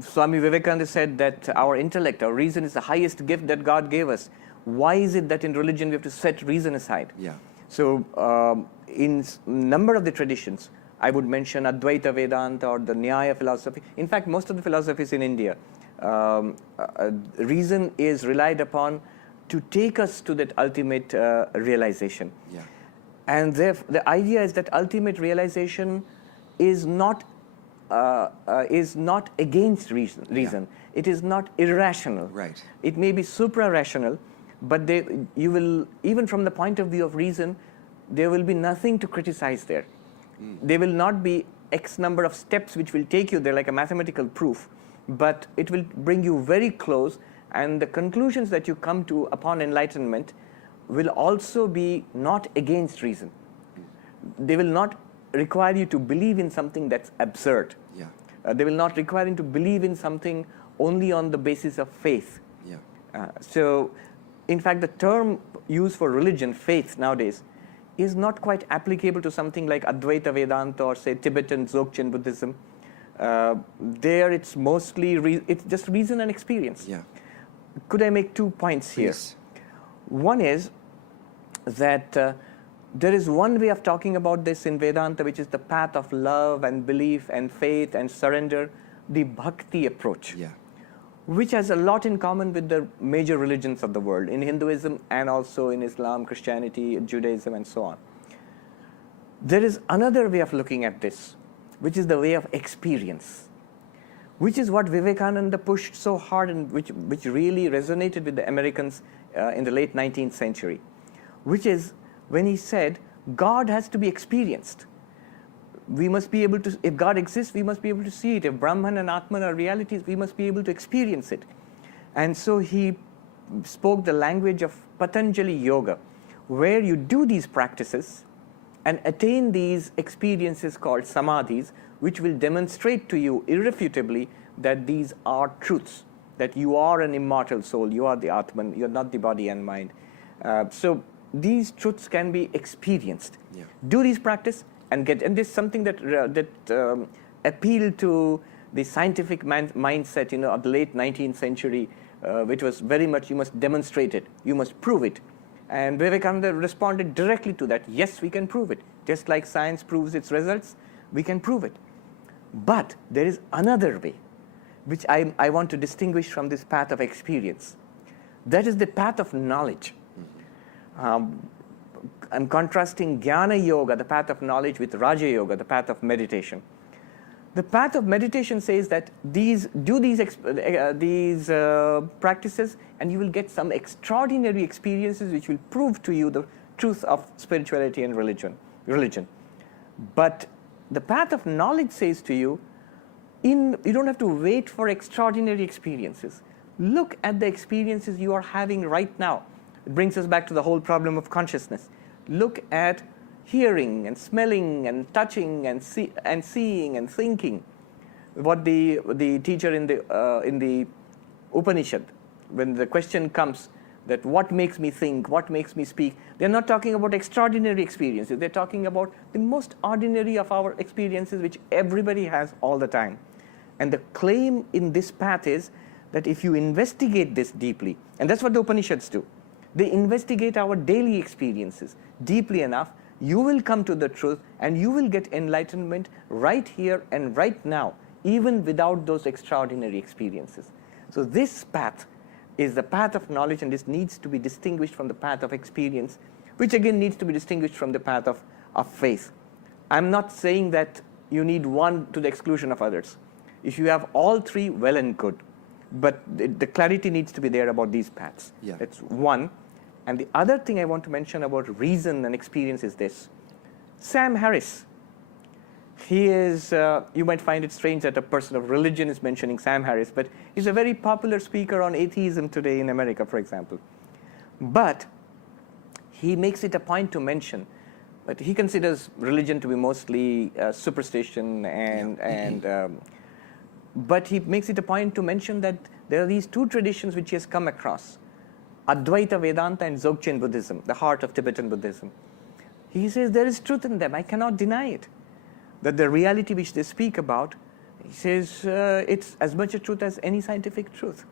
Swami Vivekananda said that our intellect, our reason, is the highest gift that God gave us. Why is it that in religion we have to set reason aside? Yeah. So in number of the traditions, I would mention Advaita Vedanta or the Nyaya philosophy. In fact, most of the philosophies in India, reason is relied upon to take us to that ultimate realization. Yeah. And the idea is that ultimate realization is not against reason. Yeah. It is not irrational. Right. It may be supra-rational, but you will, even from the point of view of reason, there will be nothing to criticize there. There will not be X number of steps which will take you there like a mathematical proof, but it will bring you very close, and the conclusions that you come to upon enlightenment will also be not against reason. They will not require you to believe in something that's absurd. Yeah. They will not require you to believe in something only on the basis of faith. Yeah. So, in fact, the term used for religion, faith, nowadays, is not quite applicable to something like Advaita Vedanta or, say, Tibetan Dzogchen Buddhism. There, it's mostly it's just reason and experience. Yeah. Could I make 2 points here? Please. One is that there is one way of talking about this in Vedanta, which is the path of love and belief and faith and surrender, the bhakti approach, Yeah. which has a lot in common with the major religions of the world, in Hinduism and also in Islam, Christianity, Judaism, and so on. There is another way of looking at this, which is the way of experience, which is what Vivekananda pushed so hard and which really resonated with the Americans in the late 19th century, which is when he said, God has to be experienced. We must be able to, if God exists, we must be able to see it. If Brahman and Atman are realities, we must be able to experience it. And so he spoke the language of Patanjali Yoga, where you do these practices and attain these experiences called samadhis, which will demonstrate to you irrefutably that these are truths, that you are an immortal soul, you are the Atman, you are not the body and mind. So these truths can be experienced. Yeah. Do these practice and get, and this is something that appealed to the scientific mindset, of the late 19th century, which was very much, you must demonstrate it, you must prove it. And Vivekananda responded directly to that. Yes, we can prove it. Just like science proves its results, we can prove it. But there is another way, which I want to distinguish from this path of experience. That is the path of knowledge. I'm contrasting Jnana Yoga, the path of knowledge, with Raja Yoga, the path of meditation. The path of meditation says that do these practices, and you will get some extraordinary experiences which will prove to you the truth of spirituality and religion. But the path of knowledge says to you, you don't have to wait for extraordinary experiences. Look at the experiences you are having right now. It brings us back to the whole problem of consciousness. Look at hearing and smelling and touching and seeing and thinking. What the teacher in the Upanishad, when the question comes that what makes me think, what makes me speak, they're not talking about extraordinary experiences. They're talking about the most ordinary of our experiences, which everybody has all the time. And the claim in this path is that if you investigate this deeply, and that's what the Upanishads do, they investigate our daily experiences deeply enough, you will come to the truth and you will get enlightenment right here and right now, even without those extraordinary experiences. So this path is the path of knowledge, and this needs to be distinguished from the path of experience, which again needs to be distinguished from the path of faith. I'm not saying that you need one to the exclusion of others. If you have all three, well and good. But the clarity needs to be there about these paths. Yeah. That's one. And the other thing I want to mention about reason and experience is this. Sam Harris. He is, you might find it strange that a person of religion is mentioning Sam Harris, but he's a very popular speaker on atheism today in America, for example. But he makes it a point to mention that he considers religion to be mostly superstition but he makes it a point to mention that there are these two traditions which he has come across, Advaita Vedanta and Dzogchen Buddhism, the heart of Tibetan Buddhism. He says there is truth in them, I cannot deny it. That the reality which they speak about, he says it's as much a truth as any scientific truth.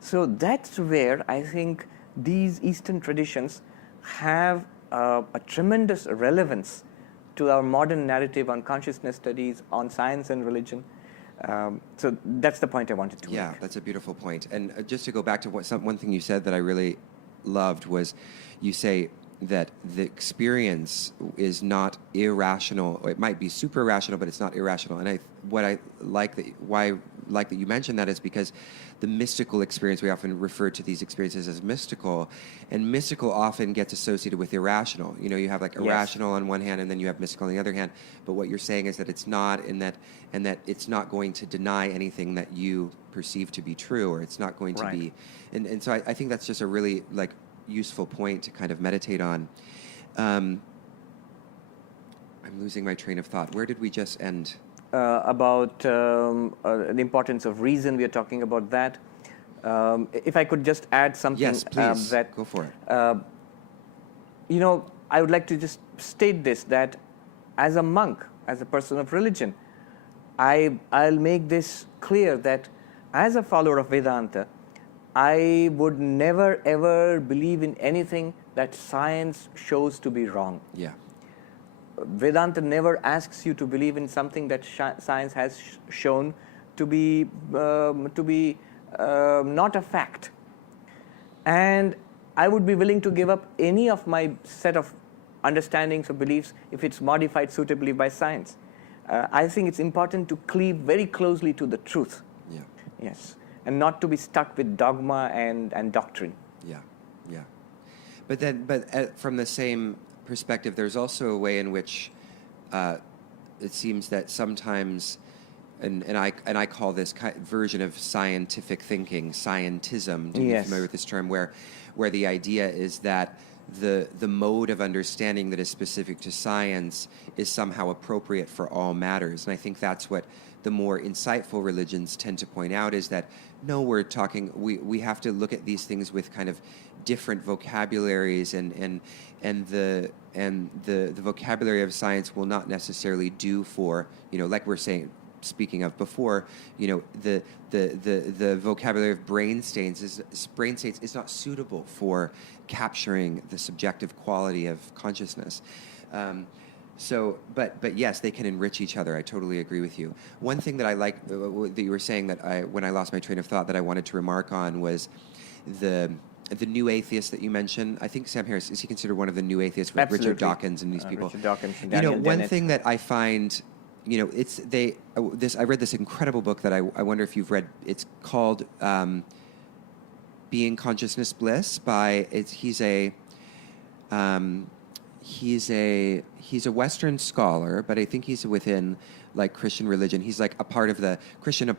So that's where I think these Eastern traditions have a tremendous relevance to our modern narrative on consciousness studies, on science and religion. So that's the point I wanted to make. Yeah, that's a beautiful point. And just to go back to one thing you said that I really loved was you say that the experience is not irrational. It might be super rational, but it's not irrational. And why I like that you mentioned that is because the mystical experience, we often refer to these experiences as mystical, and mystical often gets associated with irrational. You know, you have like irrational on one hand, and then you have mystical on the other hand. But what you're saying is that it's not, and that it's not going to deny anything that you perceive to be true, or it's not going to be. And so I think that's just a really like useful point to kind of meditate on. I'm losing my train of thought. Where did we just end? About the importance of reason, we are talking about that. If I could just add something. Yes, please. Go for it. You know, I would like to just state this, that as a monk, as a person of religion, I'll make this clear that as a follower of Vedanta, I would never ever believe in anything that science shows to be wrong. Yeah. Vedanta never asks you to believe in something that science has shown to be not a fact. And I would be willing to give up any of my set of understandings or beliefs if it's modified suitably by science. I think it's important to cleave very closely to the truth. Yeah. Yes. And not to be stuck with dogma and doctrine. Yeah, yeah. But from the same perspective, there's also a way in which it seems that sometimes, and I call this version of scientific thinking, scientism. Do you be familiar with this term? Where the idea is that the mode of understanding that is specific to science is somehow appropriate for all matters. And I think that's what the more insightful religions tend to point out, is that no, we have to look at these things with kind of different vocabularies, and the vocabulary of science will not necessarily do for, you know, like we're speaking of before, you know, the vocabulary of brain states is not suitable for capturing the subjective quality of consciousness. So, but yes, they can enrich each other. I totally agree with you. One thing that I like that you were saying that when I lost my train of thought that I wanted to remark on was the new atheist that you mentioned. I think Sam Harris, is he considered one of the new atheists with Absolutely. Richard Dawkins and these people? Richard Dawkins and you know, Daniel one Dennett. thing that I find, you know, I read this incredible book that I wonder if you've read. It's called Being Consciousness Bliss he's a Western scholar, but I think he's within like Christian religion. He's like a part of the Christian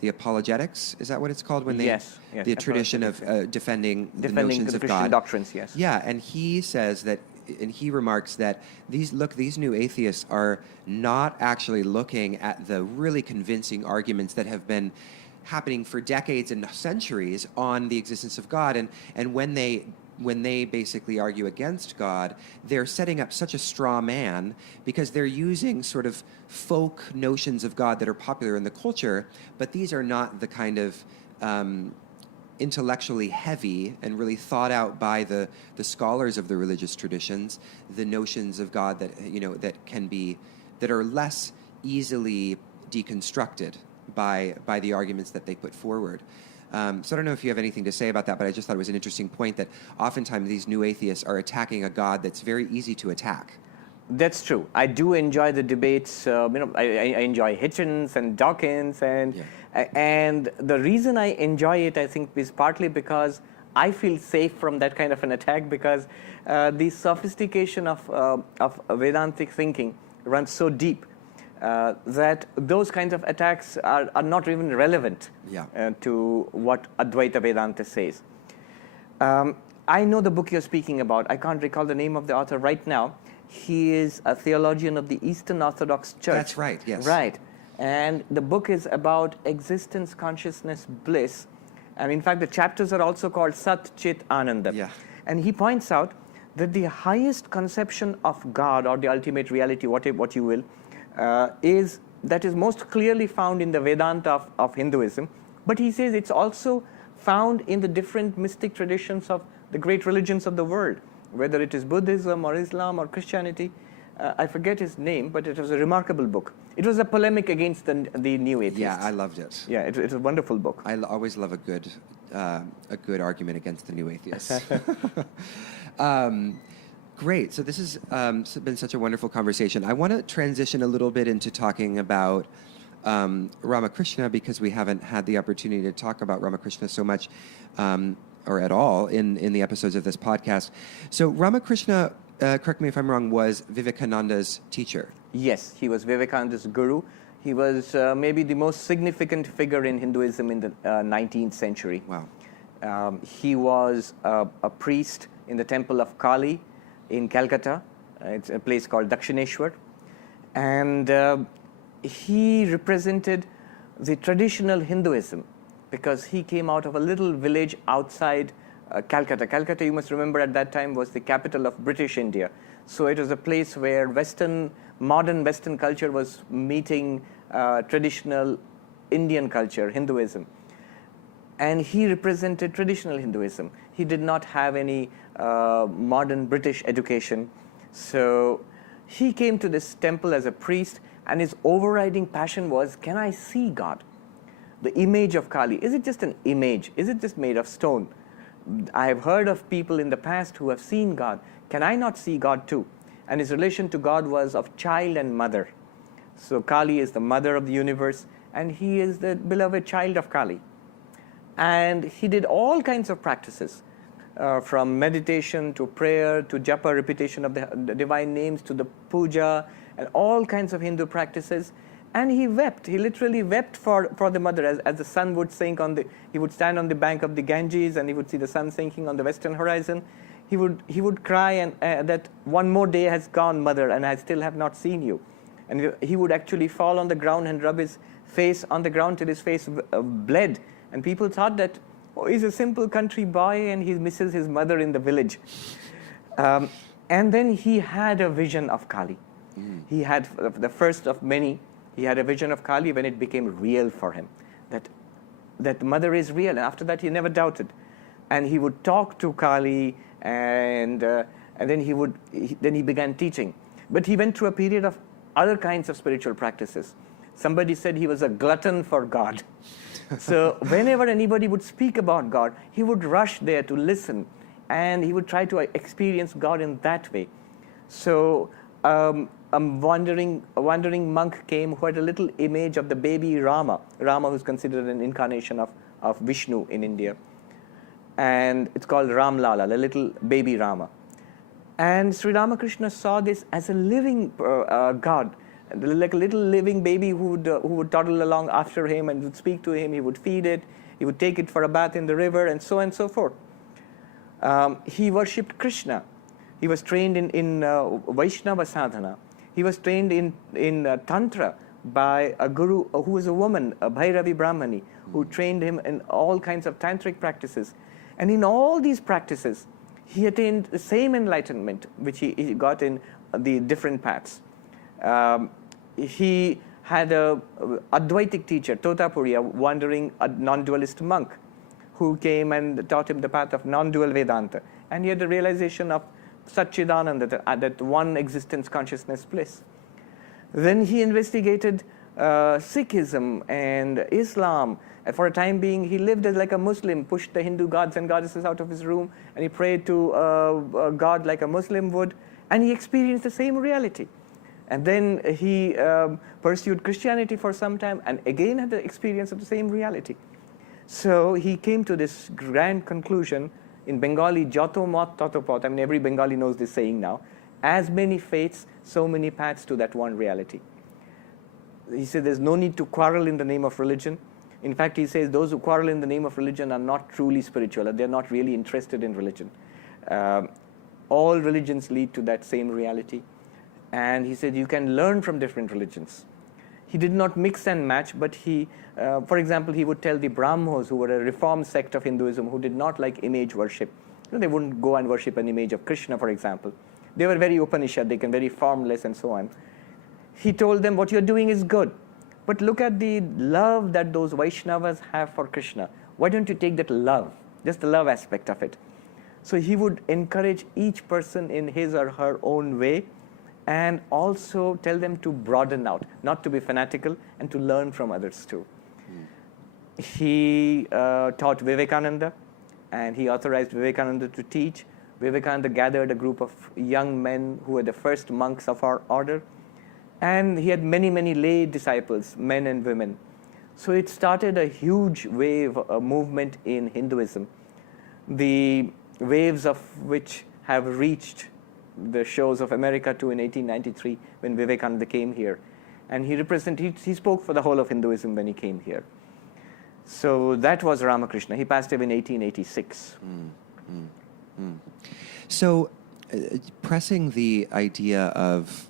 the apologetics. Is that what it's called? When the tradition of defending the notions the of Christian God. doctrines. Yes. Yeah, and he says that, and he remarks that these new atheists are not actually looking at the really convincing arguments that have been happening for decades and centuries on the existence of God, and when they basically argue against God, they're setting up such a straw man because they're using sort of folk notions of God that are popular in the culture, but these are not the kind of intellectually heavy and really thought out by the scholars of the religious traditions, the notions of God that, you know, that are less easily deconstructed by the arguments that they put forward. So I don't know if you have anything to say about that, but I just thought it was an interesting point that oftentimes these new atheists are attacking a God that's very easy to attack. That's true. I do enjoy the debates. I enjoy Hitchens and Dawkins, and the reason I enjoy it, I think, is partly because I feel safe from that kind of an attack, because the sophistication of Vedantic thinking runs so deep that those kinds of attacks are not even relevant to what Advaita Vedanta says. I know the book you're speaking about. I can't recall the name of the author right now. He is a theologian of the Eastern Orthodox Church. That's right, yes. Right. And the book is about existence, consciousness, bliss. And in fact, the chapters are also called Sat Chit Ananda. Yeah. And he points out that the highest conception of God, or the ultimate reality, what you will, is most clearly found in the Vedanta of Hinduism. But he says it's also found in the different mystic traditions of the great religions of the world, whether it is Buddhism or Islam or Christianity. I forget his name, but it was a remarkable book. It was a polemic against the new atheists. Yeah, I loved it. Yeah, it's a wonderful book. I always love a good argument against the new atheists. Great. So this has been such a wonderful conversation. I want to transition a little bit into talking about Ramakrishna, because we haven't had the opportunity to talk about Ramakrishna so much or at all in the episodes of this podcast. So Ramakrishna, correct me if I'm wrong, was Vivekananda's teacher. Yes, he was Vivekananda's guru. He was maybe the most significant figure in Hinduism in the 19th century. Wow. He was a priest in the temple of Kali in Calcutta. It's a place called Dakshineshwar. And he represented the traditional Hinduism, because he came out of a little village outside Calcutta. Calcutta, you must remember, at that time was the capital of British India. So it was a place where modern Western culture was meeting traditional Indian culture, Hinduism. And he represented traditional Hinduism. He did not have any modern British education. So he came to this temple as a priest, and his overriding passion was, can I see God? The image of Kali, is it just an image? Is it just made of stone? I have heard of people in the past who have seen God. Can I not see God too? And his relation to God was of child and mother. So Kali is the mother of the universe, and he is the beloved child of Kali. And he did all kinds of practices, from meditation to prayer to japa, repetition of the divine names, to the puja, and all kinds of Hindu practices. And he wept. He literally wept for the mother, as the sun would sink he would stand on the bank of the Ganges, and he would see the sun sinking on the western horizon. He would cry, and that one more day has gone, mother, and I still have not seen you. And he would actually fall on the ground and rub his face on the ground till his face bled. And people thought that, oh, he's a simple country boy and he misses his mother in the village. And then he had a vision of Kali. He had the first of many. He had a vision of Kali when it became real for him, that mother is real. And after that, he never doubted. And he would talk to Kali, and then he began teaching. But he went through a period of other kinds of spiritual practices. Somebody said he was a glutton for God. So whenever anybody would speak about God, he would rush there to listen, and he would try to experience God in that way. So a wandering monk came who had a little image of the baby Rama, who's considered an incarnation of Vishnu in India. And it's called Ram Lala, the little baby Rama. And Sri Ramakrishna saw this as a living God, like a little living baby who would toddle along after him and would speak to him. He would feed it. He would take it for a bath in the river, and so on and so forth. He worshipped Krishna. He was trained in Vaishnava sadhana. He was trained in Tantra by a guru who was a woman, a Bhairavi Brahmani, who trained him in all kinds of tantric practices. And in all these practices, he attained the same enlightenment which he got in the different paths. He had a Advaitic teacher, Totapuri, a wandering non-dualist monk, who came and taught him the path of non-dual Vedanta. And he had the realization of Satchidananda, that one existence, consciousness, bliss. Then he investigated Sikhism and Islam. And for a time being, he lived as like a Muslim, pushed the Hindu gods and goddesses out of his room, and he prayed to God like a Muslim would. And he experienced the same reality. And then he pursued Christianity for some time and again had the experience of the same reality. So he came to this grand conclusion in Bengali, Jato Mat Tato Pot. I mean, every Bengali knows this saying now. As many faiths, so many paths to that one reality. He said there's no need to quarrel in the name of religion. In fact, he says those who quarrel in the name of religion are not truly spiritual, and they're not really interested in religion. All religions lead to that same reality. And he said you can learn from different religions. He did not mix and match, but he, for example, he would tell the Brahmos, who were a reformed sect of Hinduism, who did not like image worship. They wouldn't go and worship an image of Krishna, for example. They were very Upanishadic and very formless and so on. He told them, what you're doing is good, but look at the love that those Vaishnavas have for Krishna. Why don't you take that love, just the love aspect of it? So he would encourage each person in his or her own way, and also tell them to broaden out, not to be fanatical, and to learn from others too. He taught Vivekananda, and he authorized Vivekananda to teach. Vivekananda gathered a group of young men who were the first monks of our order, and he had many, many lay disciples, men and women. So it started a huge wave, a movement in Hinduism, the waves of which have reached the shores of America too in 1893 when Vivekananda came here. And he spoke for the whole of Hinduism when he came here. So that was Ramakrishna. He passed away in 1886. So pressing the idea of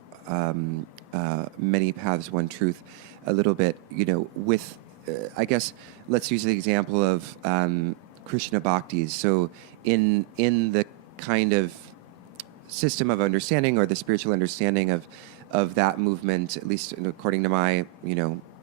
many paths, one truth a little bit, with, I guess, let's use the example of Krishna Bhaktis. So in the kind of system of understanding or the spiritual understanding of that movement, at least according to my,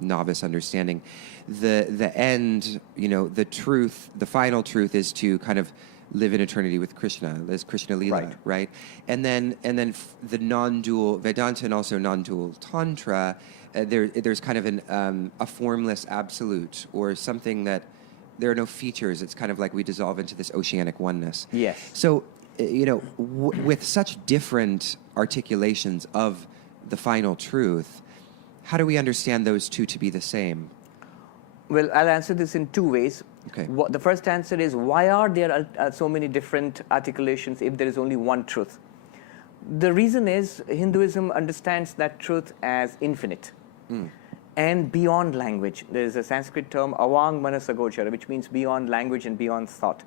novice understanding, the end, the truth, the final truth is to kind of live in eternity with Krishna, as Krishna Lila, right? And then the non-dual Vedanta and also non-dual Tantra, there's kind of a formless absolute, or something that there are no features. It's kind of like we dissolve into this oceanic oneness. Yes. So, with such different articulations of the final truth, how do we understand those two to be the same? Well, I'll answer this in two ways. Okay. The first answer is, why are there so many different articulations if there is only one truth? The reason is Hinduism understands that truth as infinite and beyond language. There is a Sanskrit term, avang manasagochara, which means beyond language and beyond thought.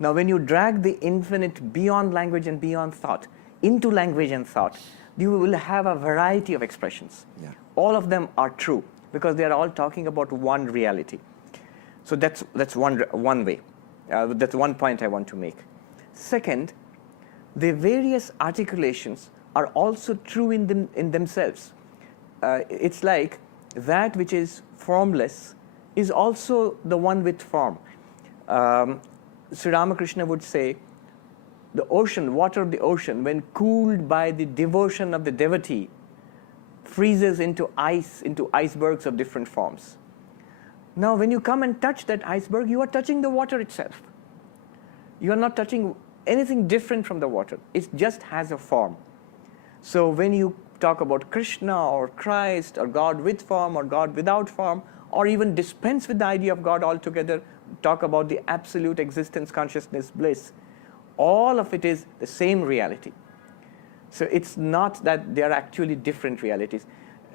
Now, when you drag the infinite beyond language and beyond thought into language and thought, you will have a variety of expressions. Yeah. All of them are true because they are all talking about one reality. So that's one way. That's one point I want to make. Second, the various articulations are also true in themselves. It's like that which is formless is also the one with form. Sri Ramakrishna would say, the ocean, water of the ocean, when cooled by the devotion of the devotee, freezes into ice, into icebergs of different forms. Now, when you come and touch that iceberg, you are touching the water itself. You are not touching anything different from the water. It just has a form. So when you talk about Krishna or Christ or God with form or God without form, or even dispense with the idea of God altogether, talk about the absolute existence, consciousness, bliss, all of it is the same reality. So it's not that they are actually different realities.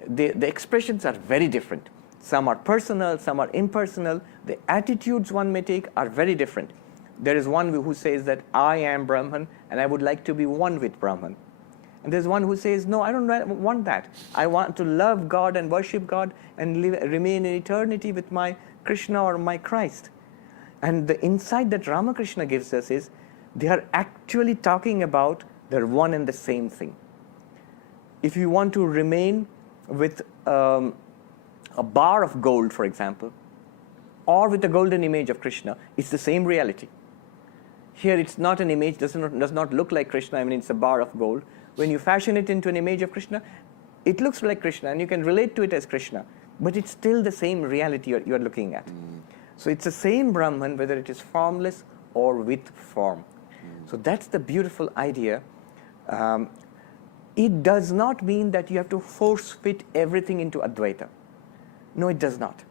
The expressions are very different. Some are personal, some are impersonal. The attitudes one may take are very different. There is one who says that I am Brahman and I would like to be one with Brahman. And there's one who says, no, I don't want that. I want to love God and worship God and remain in eternity with my Krishna or my Christ. And the insight that Ramakrishna gives us is they are actually talking about the one and the same thing. If you want to remain with a bar of gold, for example, or with the golden image of Krishna, it's the same reality. Here it's not an image, does not look like Krishna, I mean it's a bar of gold. When you fashion it into an image of Krishna, it looks like Krishna and you can relate to it as Krishna, but it's still the same reality you're looking at. So it's the same Brahman, whether it is formless or with form. So that's the beautiful idea. It does not mean that you have to force fit everything into Advaita. No, it does not.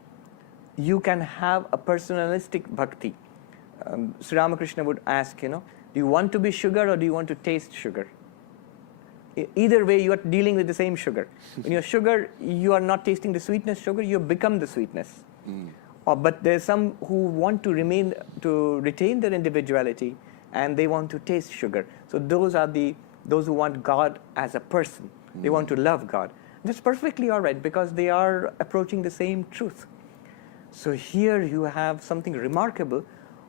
You can have a personalistic bhakti. Sri Ramakrishna would ask, do you want to be sugar or do you want to taste sugar? Either way, you are dealing with the same sugar. When you're sugar, you are not tasting the sweetness sugar, you become the sweetness. But there's some who want to retain their individuality, and they want to taste sugar. So those are those who want God as a person. They want to love God. That's perfectly all right, because they are approaching the same truth. So here you have something remarkable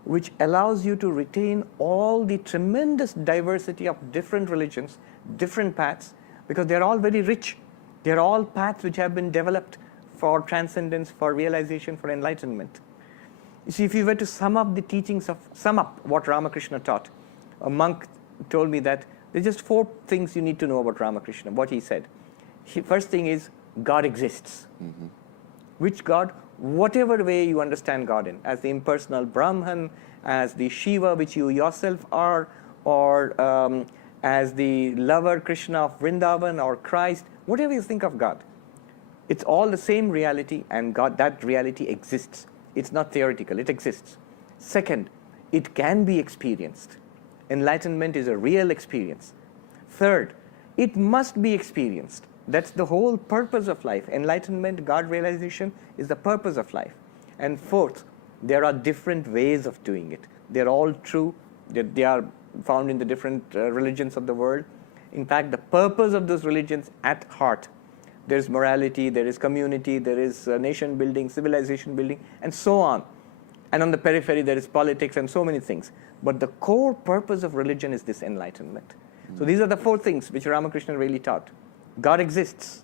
which allows you to retain all the tremendous diversity of different religions, different paths, because they're all very rich. They're all paths which have been developed for transcendence, for realization, for enlightenment. You see, if you were to sum up what Ramakrishna taught, a monk told me that there's just 4 things you need to know about Ramakrishna, what he said. First thing is, God exists. Which God? Whatever way you understand God in, as the impersonal Brahman, as the Shiva which you yourself are, or as the lover Krishna of Vrindavan or Christ, whatever you think of God. It's all the same reality, and that reality exists. It's not theoretical, it exists. Second, it can be experienced. Enlightenment is a real experience. Third, it must be experienced. That's the whole purpose of life. Enlightenment, God realization is the purpose of life. And fourth, there are different ways of doing it. They're all true. They are found in the different religions of the world. In fact, the purpose of those religions at heart, there's morality, there is community, there is nation building, civilization building, and so on. And on the periphery, there is politics and so many things. But the core purpose of religion is this enlightenment. So these are the 4 things which Ramakrishna really taught. God exists.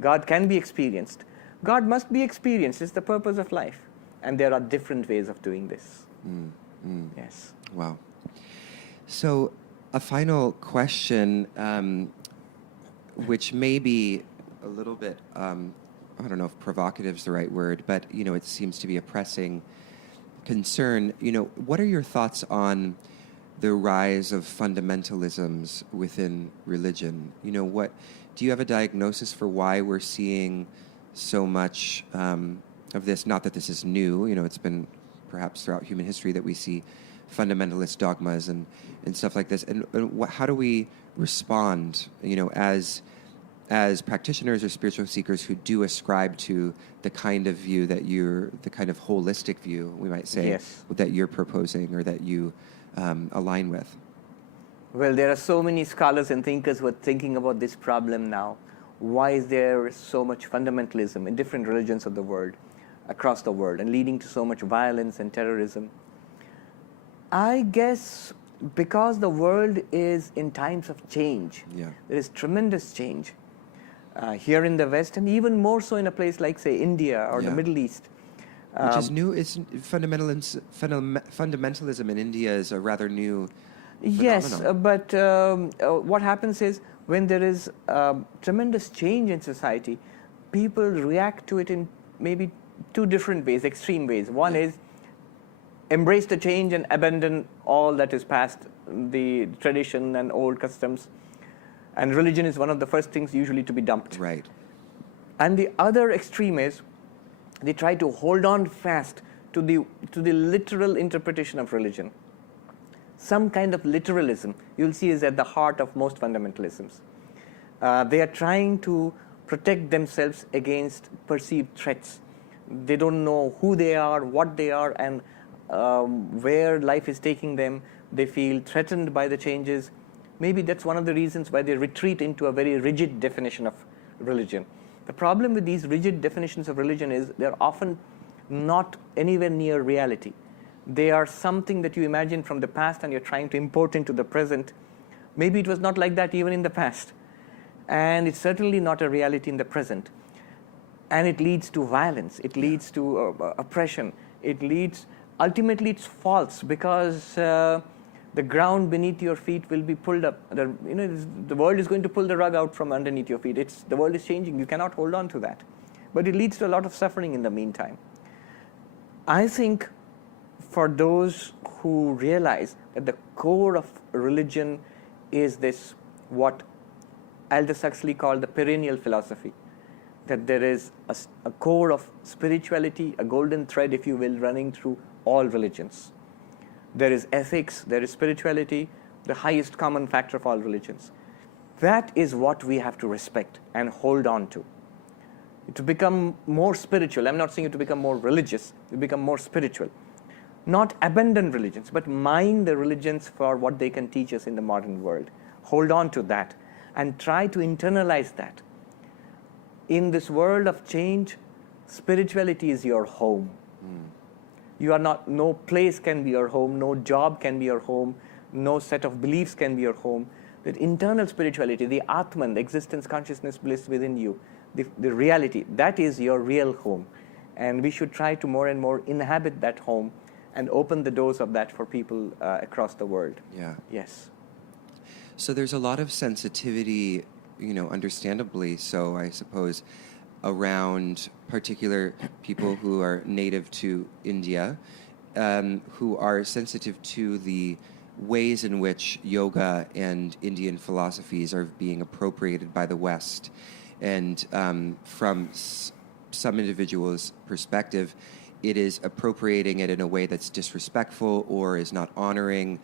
God can be experienced. God must be experienced. It's the purpose of life. And there are different ways of doing this. Yes. Wow. So a final question, which may be a little bit, I don't know if provocative is the right word, but, it seems to be a pressing concern. What are your thoughts on the rise of fundamentalisms within religion? Do you have a diagnosis for why we're seeing so much of this? Not that this is new, it's been perhaps throughout human history that we see fundamentalist dogmas and stuff like this. And how do we respond, as practitioners or spiritual seekers who do ascribe to the kind of view that the kind of holistic view, we might say, yes, that you're proposing or that you align with? Well, there are so many scholars and thinkers who are thinking about this problem now. Why is there so much fundamentalism in different religions of the world, across the world, and leading to so much violence and terrorism? I guess because the world is in times of change. Yeah. There is tremendous change here in the West, and even more so in a place like, say, India or the Middle East. Which is new. It's fundamentalism in India is a rather new phenomenon. Yes, but what happens is when there is tremendous change in society, people react to it in maybe 2 different ways, extreme ways. One is embrace the change and abandon all that is past, the tradition and old customs. And religion is one of the first things usually to be dumped. Right. And the other extreme is they try to hold on fast to the literal interpretation of religion. Some kind of literalism, you'll see, is at the heart of most fundamentalisms. They are trying to protect themselves against perceived threats. They don't know who they are, what they are, and where life is taking them. They feel threatened by the changes. Maybe that's one of the reasons why they retreat into a very rigid definition of religion. The problem with these rigid definitions of religion is they're often not anywhere near reality. They are something that you imagine from the past and you're trying to import into the present. Maybe it was not like that even in the past. And it's certainly not a reality in the present. And it leads to violence. It leads to oppression. Ultimately it's false, because the ground beneath your feet will be pulled up. The world is going to pull the rug out from underneath your feet. The world is changing. You cannot hold on to that. But it leads to a lot of suffering in the meantime. I think for those who realize that the core of religion is this, what Aldous Huxley called the perennial philosophy, that there is a core of spirituality, a golden thread, if you will, running through all religions. There is ethics, there is spirituality, the highest common factor of all religions. That is what we have to respect and hold on to. To become more spiritual, I'm not saying you to become more religious, to become more spiritual. Not abandon religions, but mind the religions for what they can teach us in the modern world. Hold on to that and try to internalize that. In this world of change, spirituality is your home. You are not, no place can be your home, no job can be your home, no set of beliefs can be your home. That internal spirituality, the Atman, the existence, consciousness, bliss within you, the reality, that is your real home. And we should try to more and more inhabit that home and open the doors of that for people across the world. Yeah. Yes. So there's a lot of sensitivity, understandably so, I suppose, around particular people who are native to India, who are sensitive to the ways in which yoga and Indian philosophies are being appropriated by the West. And from some individuals' perspective, it is appropriating it in a way that's disrespectful or is not honoring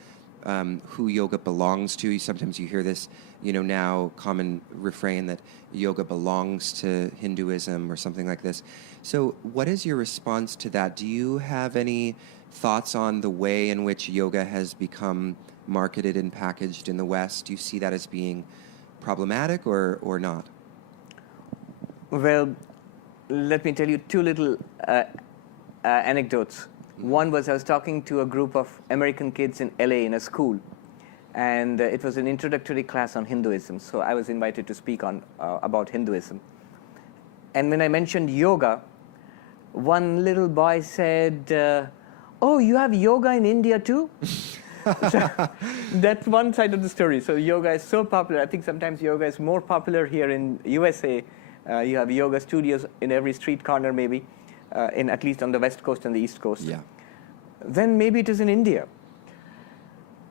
who yoga belongs to. Sometimes you hear this, now common refrain that yoga belongs to Hinduism or something like this. So what is your response to that? Do you have any thoughts on the way in which yoga has become marketed and packaged in the West? Do you see that as being problematic or not? Well, let me tell you two little anecdotes. One was I was talking to a group of American kids in LA in a school, and it was an introductory class on Hinduism, so I was invited to speak on about Hinduism. And when I mentioned yoga, one little boy said, oh, you have yoga in India too? So that's one side of the story. So yoga is so popular. I think sometimes yoga is more popular here in USA. You have yoga studios in every street corner, maybe, in at least on the West Coast and the East Coast. Yeah. Then maybe it is in India.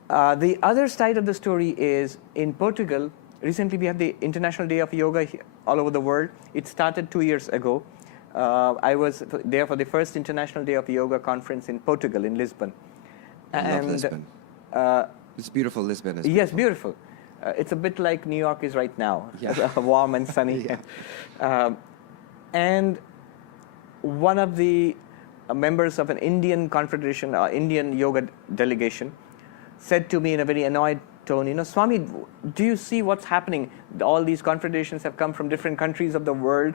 The other side of the story is in Portugal. Recently, we had the International Day of Yoga all over the world. It started 2 years ago. I was there for the first International Day of Yoga conference in Portugal, in Lisbon. I love Lisbon. It's beautiful, Lisbon. Yes, beautiful. It's a bit like New York is right now, yeah. warm and sunny. Yeah. And one of the members of an Indian confederation, Indian yoga delegation, said to me in a very annoyed tone, Swami, do you see what's happening? All these confederations have come from different countries of the world.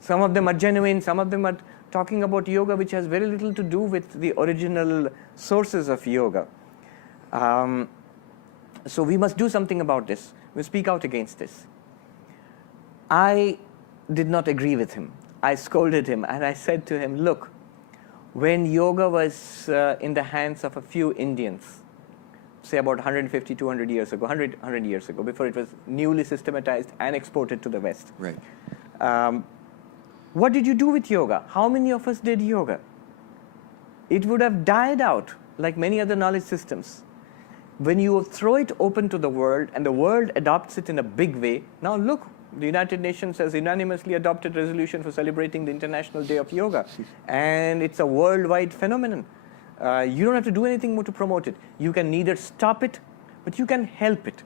Some of them are genuine, some of them are talking about yoga which has very little to do with the original sources of yoga. So we must do something about this. We speak out against this. I did not agree with him. I scolded him and I said to him, look, when yoga was in the hands of a few Indians, say about 150, 200 years ago, 100 years ago, before it was newly systematized and exported to the West. Right. What did you do with yoga? How many of us did yoga? It would have died out like many other knowledge systems. When you throw it open to the world and the world adopts it in a big way, now look, the United Nations has unanimously adopted resolution for celebrating the International Day of Yoga. And it's a worldwide phenomenon. You don't have to do anything more to promote it. You can neither stop it, but you can help it.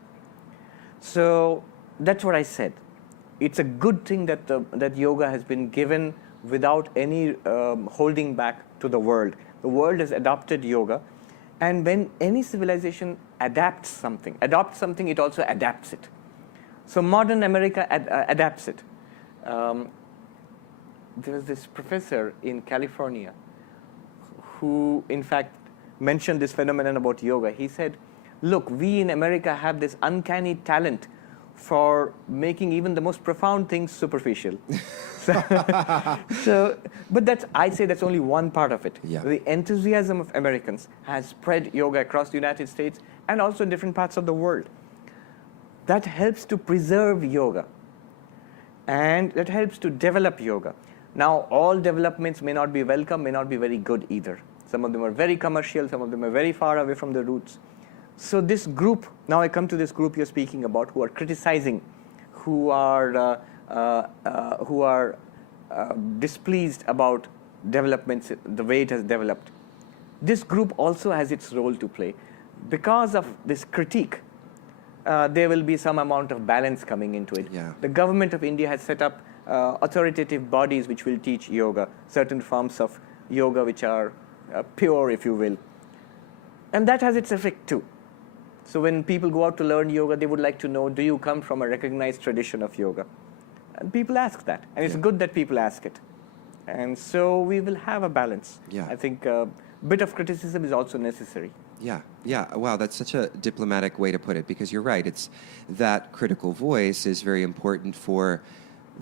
So that's what I said. It's a good thing that that yoga has been given without any holding back to the world. The world has adopted yoga. And when any civilization adopts something, it also adapts it. So modern America adapts it. There was this professor in California who, in fact, mentioned this phenomenon about yoga. He said, look, we in America have this uncanny talent for making even the most profound things superficial. But I'd say that's only one part of it. Yeah. The enthusiasm of Americans has spread yoga across the United States and also in different parts of the world. That helps to preserve yoga, and that helps to develop yoga. Now, all developments may not be welcome, may not be very good either. Some of them are very commercial, some of them are very far away from the roots. So this group, now I come to this group you're speaking about, who are criticizing who are displeased about developments, the way it has developed. This group also has its role to play. Because of this critique, there will be some amount of balance coming into it. Yeah. The government of India has set up authoritative bodies which will teach yoga, certain forms of yoga which are pure, if you will. And that has its effect too. So when people go out to learn yoga, they would like to know, do you come from a recognized tradition of yoga? And people ask that. And it's good that people ask it. And so we will have a balance. Yeah. I think a bit of criticism is also necessary. Yeah, yeah. Wow, that's such a diplomatic way to put it, because you're right. It's that critical voice is very important for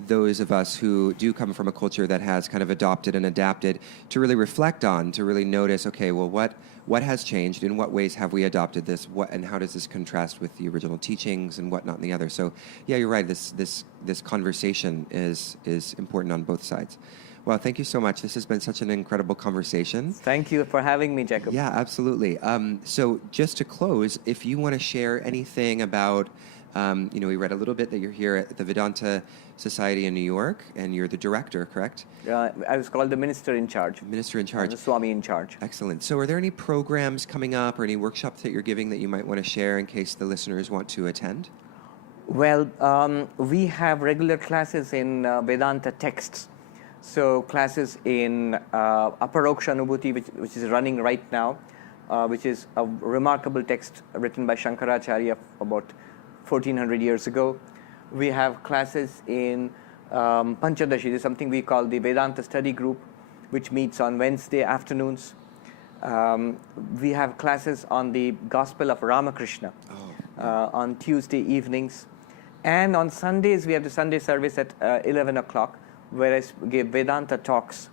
those of us who do come from a culture that has kind of adopted and adapted to really reflect on, to really notice, okay, well, what has changed? In what ways have we adopted this? And how does this contrast with the original teachings and whatnot and the other? So, yeah, you're right. This conversation is important on both sides. Well, thank you so much. This has been such an incredible conversation. Thank you for having me, Jacob. Yeah, absolutely. So just to close, if you want to share anything about, we read a little bit that you're here at the Vedanta Society in New York, and you're the director, correct? I was called the minister in charge. Minister in charge. The Swami in charge. Excellent. So are there any programs coming up or any workshops that you're giving that you might want to share in case the listeners want to attend? Well, we have regular classes in Vedanta texts. So classes in Aparoksha Anubhuti, which is running right now, which is a remarkable text written by Shankaracharya about 1400 years ago. We have classes in Panchadashi. There's something we call the Vedanta Study Group, which meets on Wednesday afternoons. We have classes on the Gospel of Ramakrishna on Tuesday evenings. And on Sundays, we have the Sunday service at 11 o'clock, where I give Vedanta talks,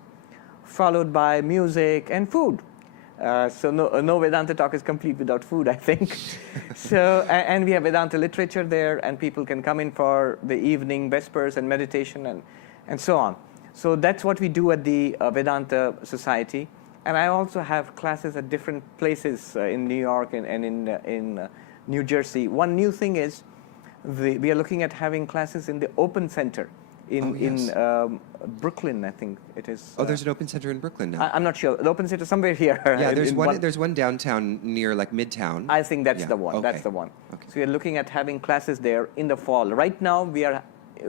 followed by music and food. So no Vedanta talk is complete without food, I think. So and we have Vedanta literature there, and people can come in for the evening vespers and meditation and so on. So that's what we do at the Vedanta Society. And I also have classes at different places in New York and in New Jersey. One new thing is we are looking at having classes in the Open Center in Brooklyn, I think it is. There's an Open Center in Brooklyn now. I'm not sure. The Open Center somewhere here. Yeah, there's one downtown near like Midtown. I think that's the one. Okay. That's the one. Okay. So we are looking at having classes there in the fall. Right now we are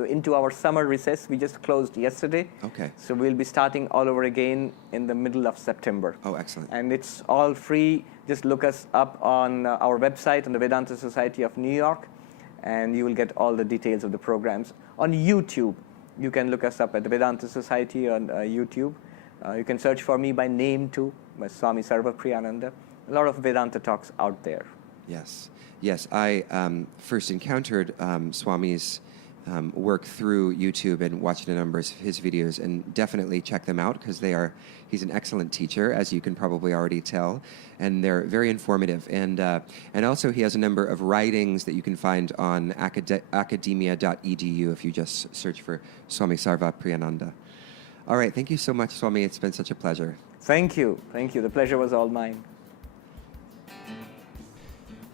into our summer recess. We just closed yesterday. Okay. So we'll be starting all over again in the middle of September. Oh, excellent. And it's all free. Just look us up on our website on the Vedanta Society of New York, and you will get all the details of the programs. On YouTube, you can look us up at the Vedanta Society on YouTube. You can search for me by name too, by Swami Sarvapriyananda. A lot of Vedanta talks out there. Yes. I first encountered Swami's work through YouTube and watched a number of his videos, and definitely check them out because he's an excellent teacher, as you can probably already tell, and they're very informative. And also he has a number of writings that you can find on academia.edu if you just search for Swami Sarvapriyananda. All right, thank you so much, Swami. It's been such a pleasure. Thank you. The pleasure was all mine.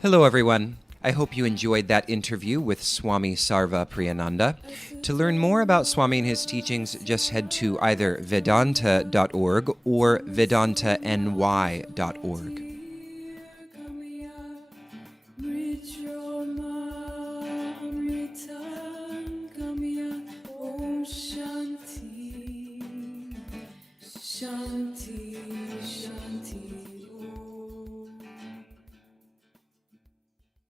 Hello, everyone. I hope you enjoyed that interview with Swami Sarvapriyananda. To learn more about Swami and his teachings, just head to either vedanta.org or vedantany.org.